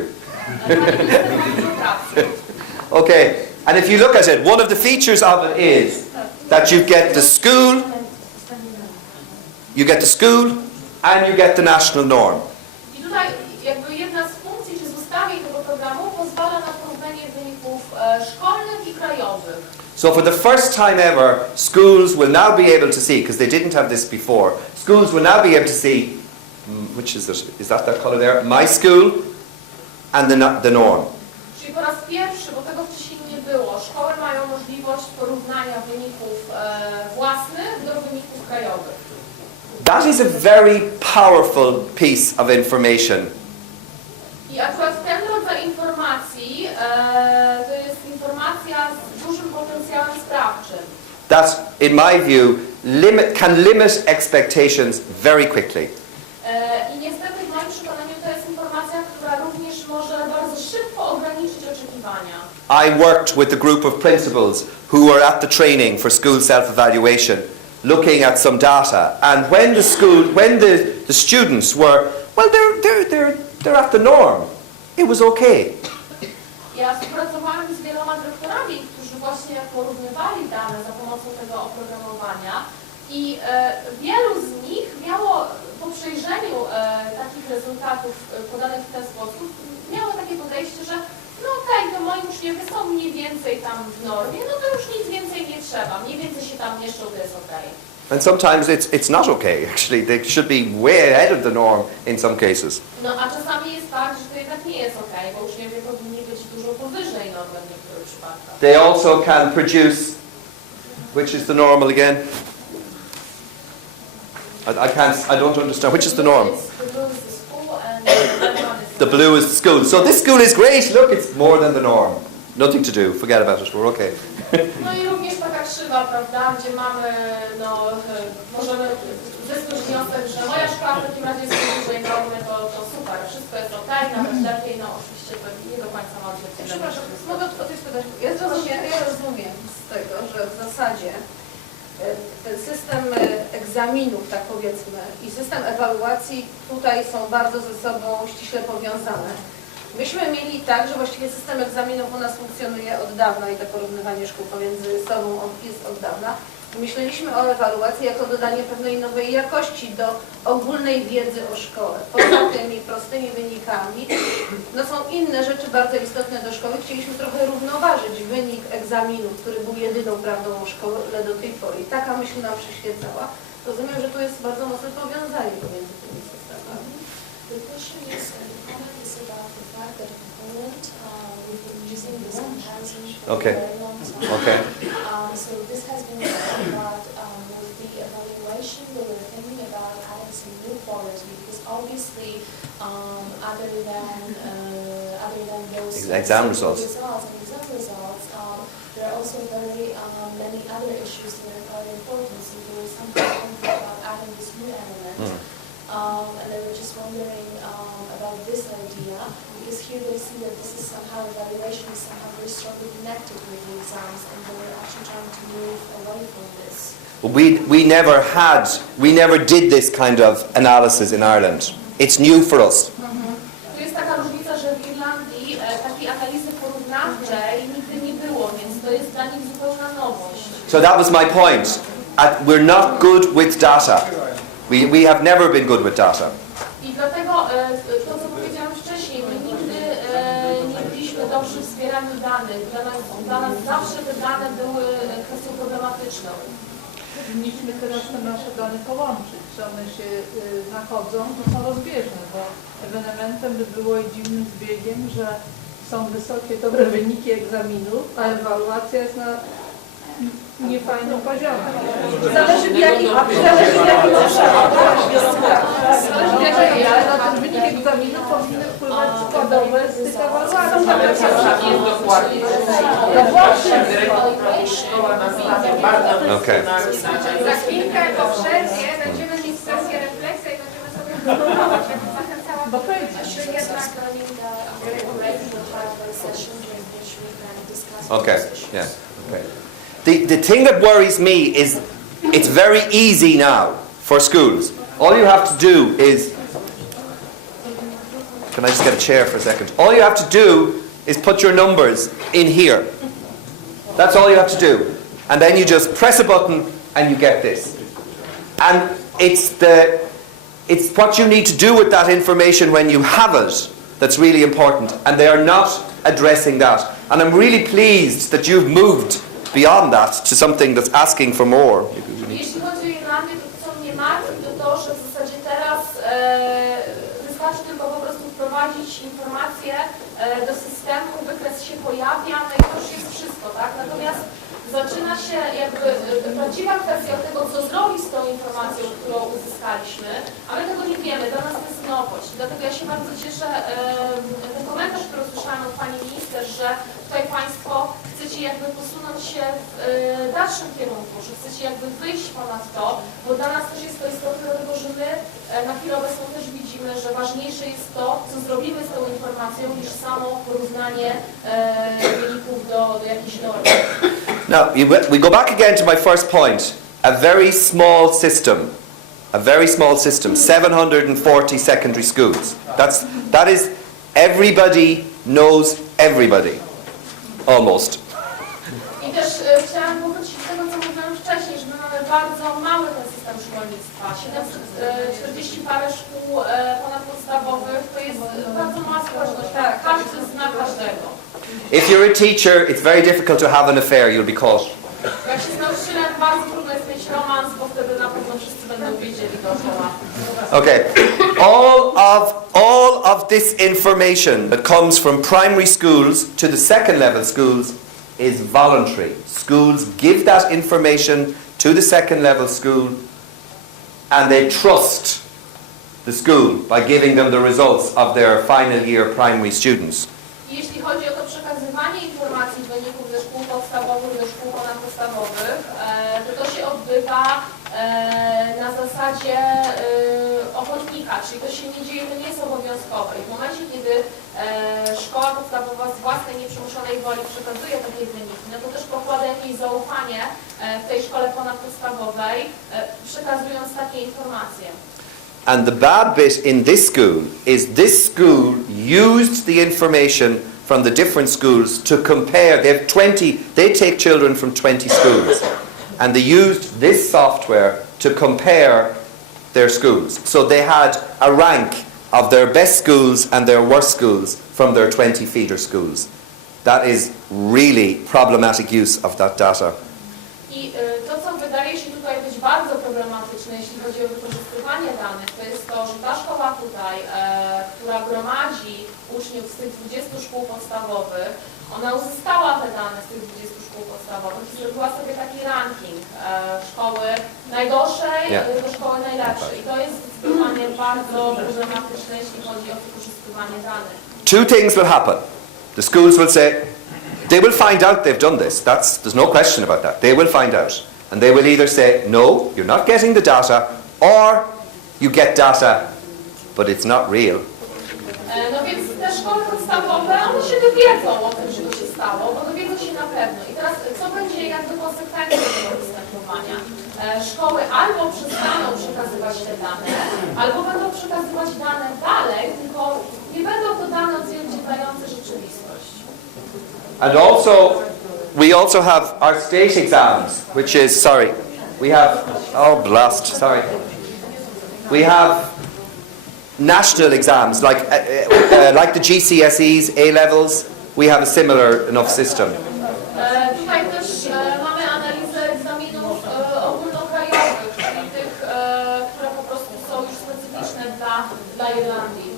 Okay, and if you look at it, one of the features of it is that you get the school and you get the national norm. I tutaj jakby jedna z funkcji czy z ustawień tego programu pozwala na porównanie wyników szkolnych i krajowych. So for the first time ever, schools will now be able to see, because they didn't have this before, schools will now be able to see, which is it? Is that colour there? My school and the norm. Czyli po raz pierwszy, bo tego wcześniej nie było, szkoły mają możliwość porównania wyników własnych do wyników krajowych. That is a very powerful piece of information. I akurat ten rodzaj informacji to jest informacja z dużym potencjałem sprawczym. That, in my view, can limit expectations very quickly. I niestety w moim przekonaniu to jest informacja, która również może bardzo szybko ograniczyć oczekiwania. I worked with a group of principals who were at the training for school self-evaluation, looking at some data, and when the students were, well, they're at the norm. It was okay. Ja współpracowałam z wieloma dyrektorami, którzy właśnie porównywali dane za pomocą tego oprogramowania i wielu z nich miało po przejrzeniu takich rezultatów podanych w ten sposób, miało takie podejście, że no okej, to moi uczniowie są mniej więcej tam w normie, no to już nic więcej nie trzeba, mniej więcej się tam mieszczą, to jest okej. And sometimes it's not okay, actually. They should be way ahead of the norm in some cases. No a czasami jest tak, że to jednak nie jest okej, bo uczniowie powinni być dużo powyżej normy w niektórych przypadkach. They also can produce, which is the normal again? I don't understand. Which is the norm? The blue is the school and the red one is The blue is the school. So this school is great. Look, it's more than the norm. Nothing to do. Forget about it. We're okay. No i również taka krzywa, prawda, gdzie mamy, no, możemy wysnuć wniosek, że moja szkoła w takim razie jest powyżej normy, to super, wszystko jest okej, nawet lepiej, no oczywiście to nie do końca ma odzwierciedlenie. Przepraszam, mogę o coś spytać. Ja rozumiem z tego, że w zasadzie ten system egzaminów, tak powiedzmy, i system ewaluacji tutaj są bardzo ze sobą ściśle powiązane. Myśmy mieli tak, że właściwie system egzaminów u nas funkcjonuje od dawna i to porównywanie szkół pomiędzy sobą jest od dawna. Myśleliśmy o ewaluacji jako dodanie pewnej nowej jakości do ogólnej wiedzy o szkole. Poza tymi prostymi wynikami, no są inne rzeczy bardzo istotne do szkoły. Chcieliśmy trochę równoważyć wynik egzaminu, który był jedyną prawdą o szkole do tej pory. I taka myśl nam przyświecała. Rozumiem, że tu jest bardzo mocne powiązanie pomiędzy tymi systemami. The question is, the comment is about the fact that in Poland, we've been using this comparison for a very long time. Okay. So this has been done, but with the evaluation, we were thinking about adding some new quality, because obviously, other than those exam results, there are also very many other issues that are quite important. So there was something about adding this new element. And they were just wondering about this idea, because here they see that this is somehow, evaluation is somehow very strongly connected with the exams, and they were actually trying to move away from this. We never did this kind of analysis in Ireland. It's new for us. Tu jest taka różnica, że w Irlandii takiej analizy porównawczej nigdy nie było, więc to jest dla nich zupełna nowość. So that was my point. We're not good with data. We have never been good with data. I dlatego to, co powiedziałam wcześniej, my nigdy nie byliśmy dobrzy w zbieraniu danych. Dla nas zawsze te dane były kwestią problematyczną. Powinniśmy teraz te nasze dane połączyć, że one się nachodzą, to są rozbieżne, bo ewenementem by było i dziwnym zbiegiem, że są wysokie, dobre wyniki egzaminów, a ewaluacja jest na niefajnym poziomie. Zależy w jakim obszarze. Ale na ten wynik egzaminu powinny wpływać składowe z tych ewaluacji. No właśnie. Okay. Za chwilkę po przerwie będziemy mieć sesję refleksji i będziemy sobie próbować, jak zachęcałam, Bo powiedzieć. że jednak... Okay. Yeah. Okay. The thing that worries me is it's very easy now for schools. All you have to do is... Can I just get a chair for a second? All you have to do is put your numbers in here. That's all you have to do. And then you just press a button and you get this. And it's what you need to do with that information when you have it that's really important. And they are not addressing that. And I'm really pleased that you've moved beyond that to something that's asking for more. Jeśli chodzi o Irlandię, to co mnie martwi, to to, że w zasadzie teraz wystarczy tylko po prostu wprowadzić informacje do systemu, wykres się pojawia, no i to już jest wszystko, tak? Natomiast zaczyna się jakby prawdziwa kwestia tego, co zrobić z tą informacją, którą uzyskaliśmy, a my tego nie wiemy, dla nas to jest nowość. Dlatego ja się bardzo cieszę, ten komentarz, który usłyszałam od Pani Minister, że tutaj Państwo chcecie jakby posunąć się w dalszym kierunku, że chcecie jakby wyjść ponad to, bo dla nas też jest to istotne, dlatego że my na chwilę obecną też widzimy, że ważniejsze jest to, co zrobimy z tą informacją, niż samo porównanie wyników do jakiejś normy. Now, we go back again to my first point. A very small system. A very small system. 740 secondary schools. That is, everybody knows everybody. Almost. I też chciałam powrócić do tego, co mówiłam wcześniej, że my mamy bardzo mały ten system szkolnictwa. 740 parę szkół ponadpodstawowych to jest bardzo mała społeczność. Każdy zna każdego. If you're a teacher, it's very difficult to have an affair. You'll be caught. Jak się z nauczycielem, bardzo trudno jest mieć romans, bo wtedy na pewno wszyscy będą wiedzieli dookoła. Okay. All of this information that comes from primary schools to the second level schools is voluntary. Schools give that information to the second level school and they trust the school by giving them the results of their final year primary students. Jeśli chodzi o to przekazywanie informacji wyników ze szkół podstawowych do szkół ponadpodstawowych, to się odbywa na zasadzie ochotnika, czyli to się nie dzieje, to nie jest obowiązkowe. I w momencie, kiedy szkoła podstawowa z własnej nieprzymuszonej woli przekazuje takie wyniki, no to też pokłada jakieś zaufanie w tej szkole ponadpodstawowej, przekazując takie informacje. And the bad bit in this school is this school used the information from the different schools to compare. They take children from 20 schools, and they used this software to compare their schools. So they had a rank of their best schools and their worst schools from their 20 feeder schools. That is really problematic use of that data. I to, co wydaje się tutaj być bardzo problematyczne, jeśli chodzi o wykorzystywanie danych, to jest to, że ta szkoła tutaj, która gromadzi uczniów z tych 20 szkół podstawowych, ona uzyskała te dane z tych 20 szkół podstawowych i zrobiła sobie taki ranking szkoły najgorszej do szkoły najlepszej. I to jest zdecydowanie bardzo problematyczne, jeśli chodzi o wykorzystywanie danych. Two things will happen. The schools will say, they will find out they've done this. There's no question about that. They will find out. And they will either say, no, you're not getting the data, or you get data, but it's not real. No więc te szkoły podstawowe, one się dowiedzą o tym, że to się stało, bo dowiedzą się na pewno. I teraz co będzie jakby konsekwencją tego postępowania? Szkoły albo przestaną przekazywać te dane, albo będą przekazywać dane dalej, tylko nie będą to dane odzwierciedlające rzeczywistość. And also, we also have our state exams, which is, we have national exams, like the GCSEs, A-levels, we have a similar enough system. Tutaj też mamy analizę egzaminów ogólnokrajowych, czyli tych, które po prostu są już specyficzne dla Irlandii.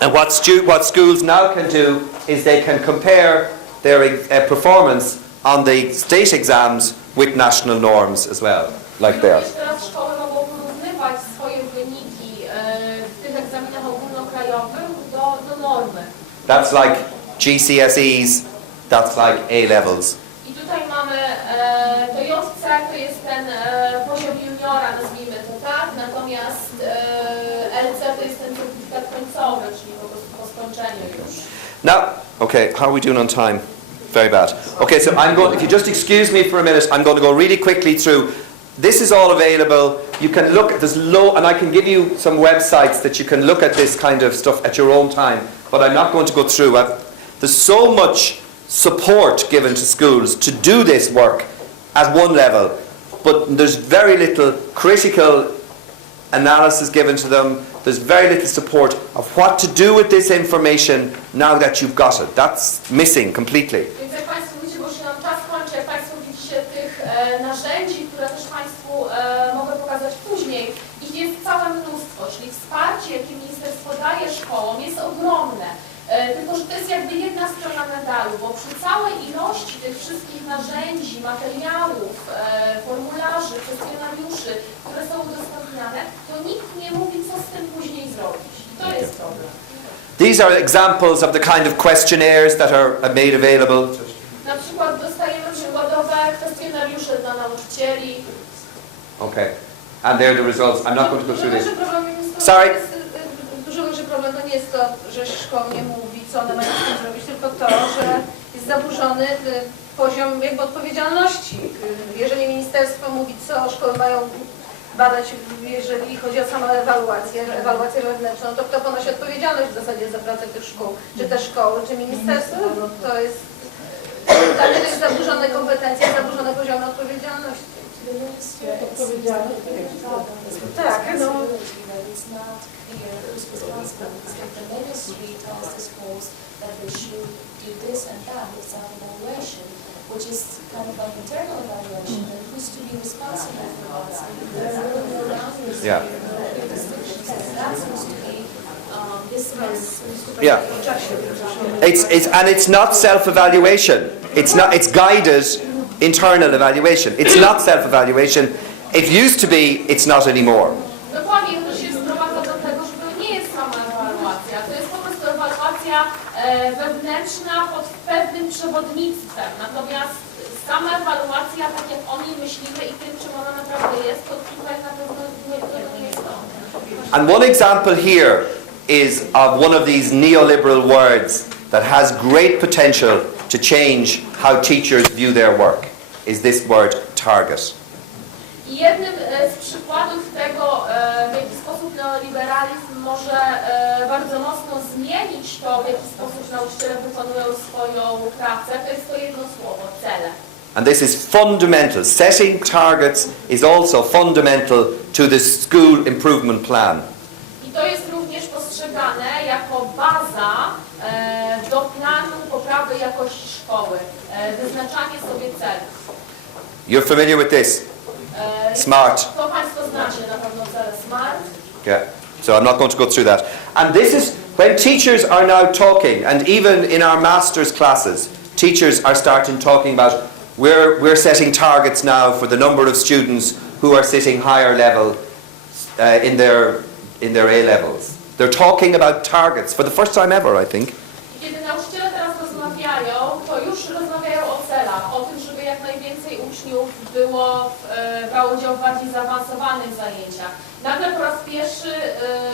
And what schools now can do is they can compare their performance on the state exams with national norms as well, like theirs. Teraz szkoły mogą porównywać swoje wyniki w tych egzaminach ogólnokrajowych do normy. That's like GCSEs, that's like A-levels. I tutaj mamy to JC, to jest ten poziom juniora, nazwijmy to tak, natomiast LC to jest ten certyfikat końcowy, czyli po prostu po skończeniu już. Now, okay, how are we doing on time? Very bad. Okay, so if you just excuse me for a minute, I'm going to go really quickly through. This is all available. You can look, and I can give you some websites that you can look at this kind of stuff at your own time, but I'm not going to go through. There's so much support given to schools to do this work at one level, but there's very little critical analysis given to them. There's very little support of what to do with this information now that you've got it. That's missing completely. Więc jak Państwo widzicie, bo się nam czas kończy, jak Państwo widzicie tych narzędzi, które też Państwu mogę pokazać później, ich jest całe mnóstwo, czyli wsparcie, jakie ministerstwo daje szkołom, jest ogromne. Tylko że to jest jakby jedna strona medalu, bo przy całej ilości tych wszystkich narzędzi, materiałów, formularzy, kwestionariuszy, które są udostępniane, to nikt nie mówi, co z tym później zrobić. I to jest problem. These are examples of the kind of questionnaires that are made available. Na przykład dostajemy przykładowe kwestionariusze dla nauczycieli. Okay, and they're the results. I'm not going to go through this. Sorry. Dużo większy problem to nie jest to, że szkoła nie mówi, co one mają z tym zrobić, tylko to, że jest zaburzony poziom jakby odpowiedzialności. Jeżeli ministerstwo mówi, co szkoły mają badać, jeżeli chodzi o samą ewaluację wewnętrzną, to kto ponosi odpowiedzialność w zasadzie za pracę tych szkół? Czy te szkoły, czy ministerstwo? No, to jest dla mnie to jest zaburzone kompetencje, zaburzone poziomy odpowiedzialności. Tak, no. Who's responsible? It's like the ministry tells the schools that they should do this and that with self-evaluation, which is kind of like internal evaluation, and who's to be responsible for that? There are no boundaries here, no distinctions, and that seems to be And it's not self-evaluation. It's guided internal evaluation. It's not self-evaluation. It used to be, it's not anymore. Dokładnie, to się sprowadza do tego, że to nie jest sama ewaluacja. To jest po prostu ewaluacja wewnętrzna pod pewnym przewodnictwem. Natomiast sama ewaluacja, tak jak o niej myślimy i tym, czym ona naprawdę jest, to tutaj na pewno nie jest to. And one example here is of one of these neoliberal words that has great potential to change how teachers view their work, is this word target. I jednym z przykładów tego, w jaki sposób neoliberalizm może bardzo mocno zmienić to, w jaki sposób nauczyciele wykonują swoją pracę, to jest to jedno słowo, cele. And this is fundamental. Setting targets is also fundamental to the school improvement plan. I to jest również postrzegane jako baza do planu poprawy jakości szkoły, wyznaczanie sobie celów. You're familiar with this? SMART. To Państwo znacie na pewno cele SMART. Yeah. So I'm not going to go through that. And this is when teachers are now talking, and even in our master's classes, teachers are starting talking about we're setting targets now for the number of students who are sitting higher level in their A levels. They're talking about targets for the first time ever, I think. I kiedy nauczyciele teraz rozmawiają, to już rozmawiają o celach, o tym, żeby jak najwięcej uczniów brało udział w bardziej zaawansowanych zajęciach. Nagle po raz pierwszy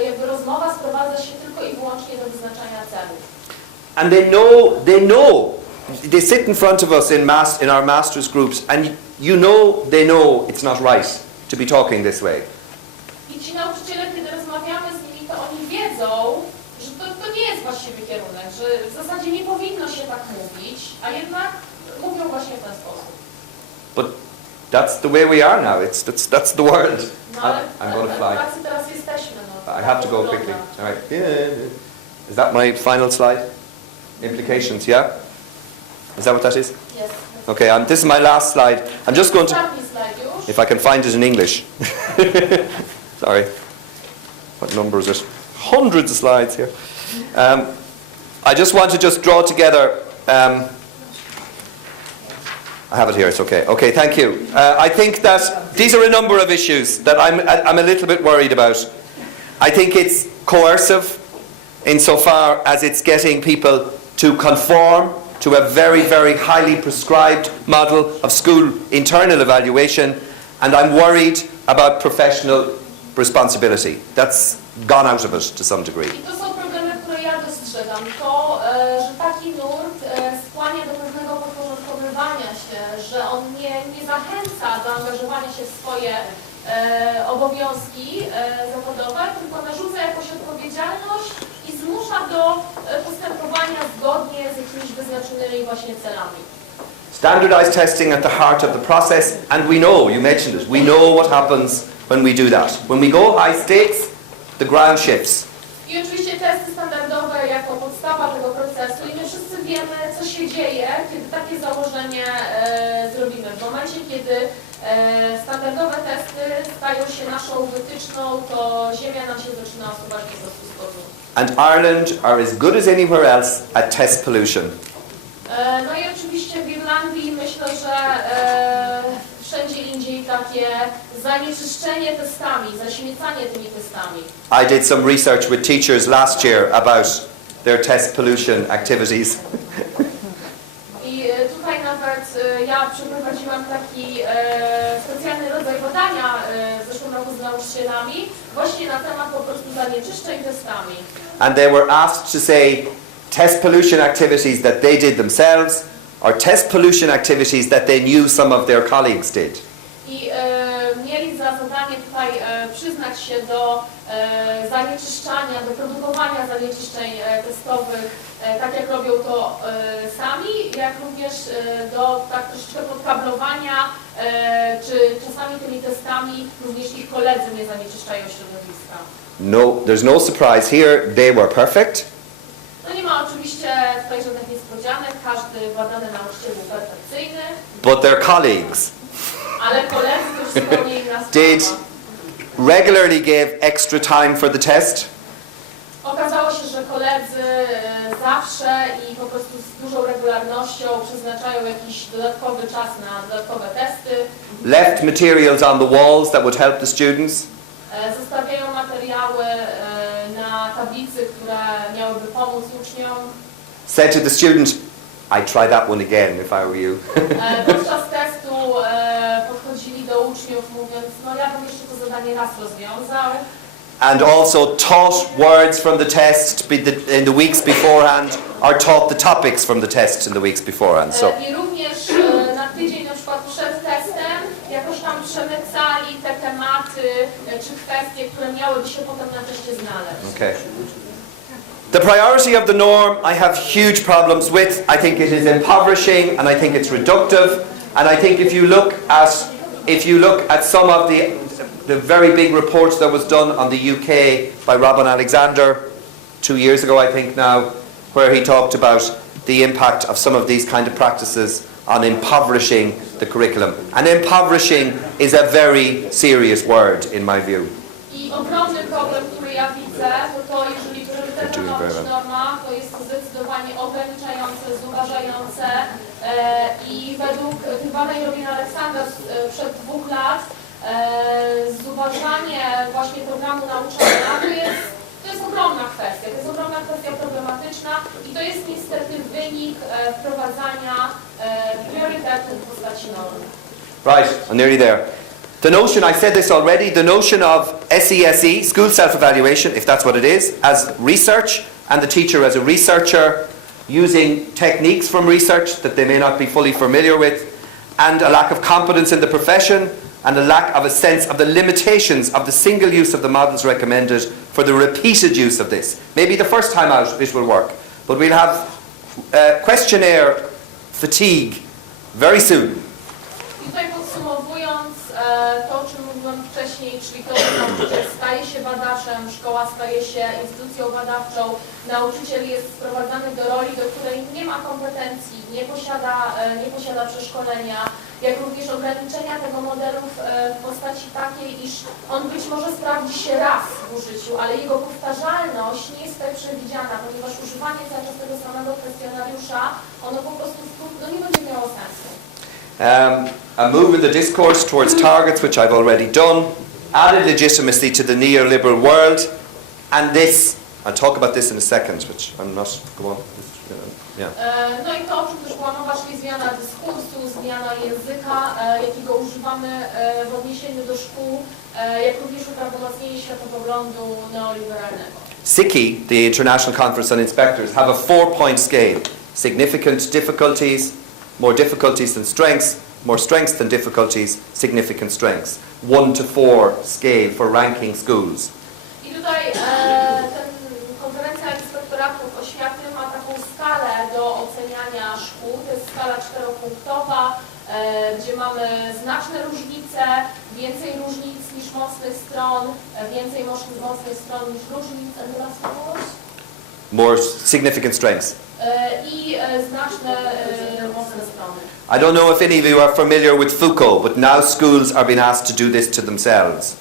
jakby rozmowa sprowadza się tylko i wyłącznie do wyznaczania celów. And they know. They sit in front of us in our masters groups, and they know it's not right to be talking this way. I ci nauczyciele, kiedy rozmawiamy z nimi, to oni wiedzą, że to nie jest właściwy kierunek, że w zasadzie nie powinno się tak mówić, a jednak mówią właśnie w ten sposób. But that's the way we are now. That's the world. No, ale I'm going to fly. tacy teraz jesteśmy. No, I have to go quickly. All right. Is that my final slide? Implications, yeah? Is that what that is? Yes. Okay, this is my last slide. I'm just going to, Ostatni slajd już. if I can find it in English. Sorry. What number is it? Hundreds of slides here. I just want to draw together. I have it here, it's okay. Okay, thank you. I think that these are a number of issues that I'm a little bit worried about. I think it's coercive insofar as it's getting people to conform to a very, very highly prescribed model of school internal evaluation, and I'm worried about professional responsibility. That's gone out of it to some degree. I to są problemy, które ja dostrzegam. To, że taki nurt skłania do pewnego podporządkowywania się, że on nie zachęca do angażowania się w swoje obowiązki zawodowe, tylko narzuca jakąś odpowiedzialność i zmusza do postępowania zgodnie z jakimiś wyznaczonymi właśnie celami. Standardized testing at the heart of the process, and we know, you mentioned it, we know what happens when we do that. When we go high stakes, the ground shifts. I oczywiście testy standardowe jako podstawa tego procesu i my wszyscy wiemy, co się dzieje, kiedy takie założenie zrobimy. W momencie, kiedy standardowe testy stają się naszą wytyczną, to ziemia nam się zaczyna osuwać po prostu z kozu. And Ireland are as good as anywhere else at test pollution. No i oczywiście w Irlandii myślę, że wszędzie indziej takie zanieczyszczenie testami, zaśmiecanie tymi testami. I did some research with teachers last year about their test pollution activities. I tutaj nawet ja przeprowadziłam taki specjalny rodzaj badania w zeszłym roku z nauczycielami właśnie na temat po prostu zanieczyszczeń testami. And they were asked to say test pollution activities that they did themselves or test pollution activities that they knew some of their colleagues did. I mieli za zadanie tutaj przyznać się do zanieczyszczania, do produkowania zanieczyszczeń testowych, tak jak robią to sami, jak również do tak troszeczkę podkablowania, czy czasami tymi testami również ich koledzy nie zanieczyszczają środowiska. No, there's no surprise here, they were perfect. No nie ma oczywiście tutaj żadnych niespodzianek, każdy badany nauczyciel był perfekcyjny. But their colleagues Ale koledzy to już zupełnie inna did sprawa. regularly give extra time for the test. Okazało się, że koledzy zawsze i po prostu z dużą regularnością przeznaczają jakiś dodatkowy czas na dodatkowe testy. Left materials on the walls that would help the students. Zostawiają materiały na tablicy, które miałyby pomóc uczniom. Said to the student, I'd try that one again if I were you. Podczas testu podchodzili do uczniów mówiąc, no ja bym jeszcze to zadanie raz rozwiązał. And also taught words from the test in the weeks beforehand, or taught the topics from the test in the weeks beforehand. So I również na tydzień na przykład przed testem jakoś tam przemycali te tematy czy kwestie, które miałyby się potem na teście znaleźć. Okay. The priority of the norm I have huge problems with. I think it is impoverishing and I think it's reductive. And I think if you look at some of the very big reports that was done on the UK by Robin Alexander 2 years ago, I think now, where he talked about the impact of some of these kind of practices on impoverishing the curriculum. And impoverishing is a very serious word in my view. I ogromny problem, który ja widzę, to jeżeli priorytetem ma być norma, to jest zdecydowanie ograniczające, zubażające i według tych badań Robina Aleksandra przed 2 lat zubażanie właśnie programu nauczania to jest ogromna kwestia, to jest ogromna kwestia problematyczna i to jest niestety wynik wprowadzania priorytetów w postaci norm. Right, I'm nearly there. The notion, I said this already, the notion of SESE, school self-evaluation, if that's what it is, as research, and the teacher as a researcher, using techniques from research that they may not be fully familiar with, and a lack of competence in the profession, and a lack of a sense of the limitations of the single use of the models recommended for the repeated use of this. Maybe the first time out it will work, but we'll have questionnaire fatigue very soon. Tutaj podsumowując to, o czym mówiłem wcześniej, czyli to, że nauczyciel staje się badaczem, szkoła staje się instytucją badawczą, nauczyciel jest sprowadzany do roli, do której nie ma kompetencji, nie posiada przeszkolenia, jak również ograniczenia tego modelu w postaci takiej, iż on być może sprawdzi się raz w użyciu, ale jego powtarzalność nie jest tutaj przewidziana, ponieważ używanie cały czas tego samego kwestionariusza, ono po prostu nie będzie miało sensu. A move in the discourse towards targets, which I've already done, added legitimacy to the neoliberal world, and this, I'll talk about this in a second, which I'm not, go on. Yeah. No i to, o czym też była mowa, czyli zmiana dyskursu, zmiana języka, jakiego używamy w odniesieniu do szkół, jak również uprawomocnienie światopoglądu neoliberalnego. SICI, the International Conference on Inspectors, have a 4-point scale. Significant difficulties, more difficulties than strengths, more strengths than difficulties, significant strengths. 1 to 4 scale for ranking schools. I tutaj Konferencja Inspektoratów Oświaty ma taką skalę do oceniania szkół. To jest skala 4-punktowa, gdzie mamy znaczne różnice, więcej różnic niż mocnych stron, więcej mocnych stron niż różnic. And the last one was? More significant strengths. I znaczne mocne strony. I don't know if any of you are familiar with Foucault, but now schools are being asked to do this to themselves.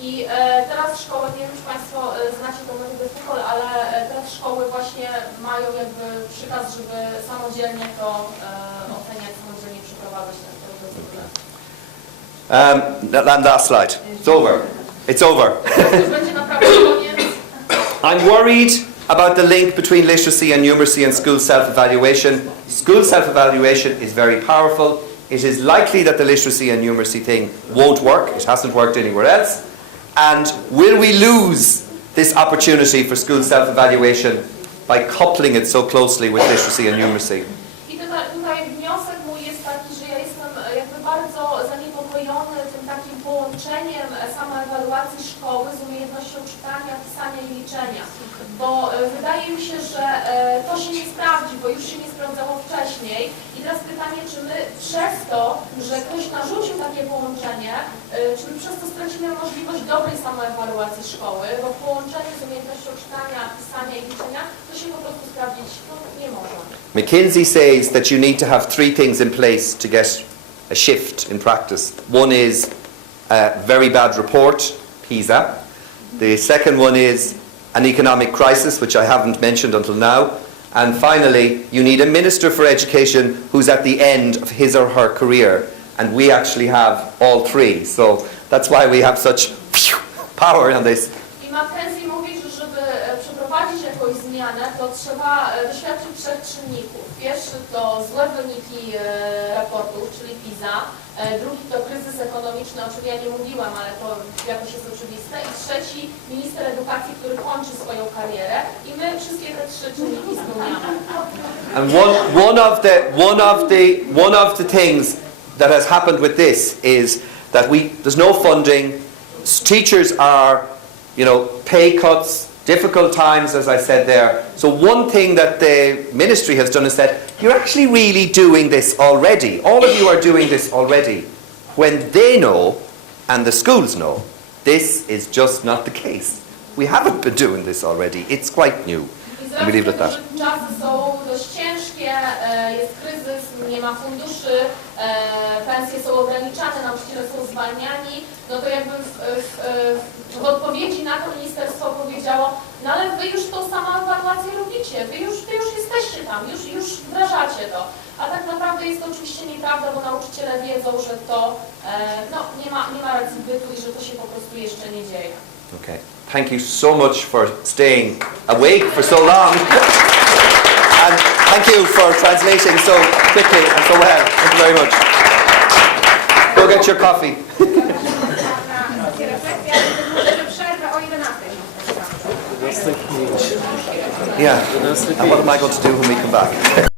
I teraz szkoły, nie wiem czy Państwo znacie tą metodę Foucault, ale teraz szkoły właśnie mają jakby przykaz, żeby samodzielnie to oceniać, samodzielnie przeprowadzać ten proces. And last slide. It's over. It's over. Już będzie naprawdę koniec. I'm worried about the link between literacy and numeracy and school self-evaluation. School self-evaluation is very powerful. It is likely that the literacy and numeracy thing won't work. It hasn't worked anywhere else. And will we lose this opportunity for school self-evaluation by coupling it so closely with literacy and numeracy? I tutaj wniosek mój jest taki, że ja jestem jakby bardzo zaniepokojony tym takim połączeniem samoewaluacji szkoły z umiejętnością czytania, pisania i liczenia. Bo wydaje mi się, że to się nie sprawdzi, bo już się nie sprawdzało wcześniej. I teraz pytanie, czy my przez to, że ktoś narzucił takie połączenie, czy my przez to stracimy możliwość dobrej samoewaluacji szkoły, bo połączenie z umiejętnością czytania, pisania i liczenia, to się po prostu sprawdzić nie może. McKinsey says that you need to have 3 things in place to get a shift in practice. One is a very bad report, PISA. The second one is an economic crisis, which I haven't mentioned until now. And finally, you need a Minister for Education who's at the end of his or her career. And we actually have all 3. So that's why we have such power on this. I McKinsey mówi, że żeby przeprowadzić jakąś zmianę, to trzeba doświadczyć 3 czynników. Pierwszy to złe wyniki raportów, czyli PISA. Drugi to kryzys ekonomiczny, o czym ja nie mówiłam, ale to jakoś jest oczywiste. I trzeci minister edukacji, który kończy swoją karierę. I my wszystkie te 3 czynniki spełniamy. And one of the things that has happened with this is that there's no funding, teachers are, pay cuts, difficult times, as I said there. So one thing that the ministry has done is that you're actually really doing this already. All of you are doing this already. When they know, and the schools know, this is just not the case. We haven't been doing this already. It's quite new. And we leave it at that. Czasy są dość ciężkie, jest kryzys, nie ma funduszy, pensje są ograniczane, nauczyciele są zwalniani, no to jakby w odpowiedzi na to ministerstwo powiedziało, no ale wy już tą samą ewaluację robicie, wy już jesteście tam, już wdrażacie to. A tak naprawdę jest to oczywiście nieprawda, bo nauczyciele wiedzą, że to nie ma racji bytu i że to się po prostu jeszcze nie dzieje. Okay. Thank you so much for staying awake for so long. And thank you for translating so quickly and so well. Thank you very much. Go get your coffee. Yeah. And what am I going to do when we come back?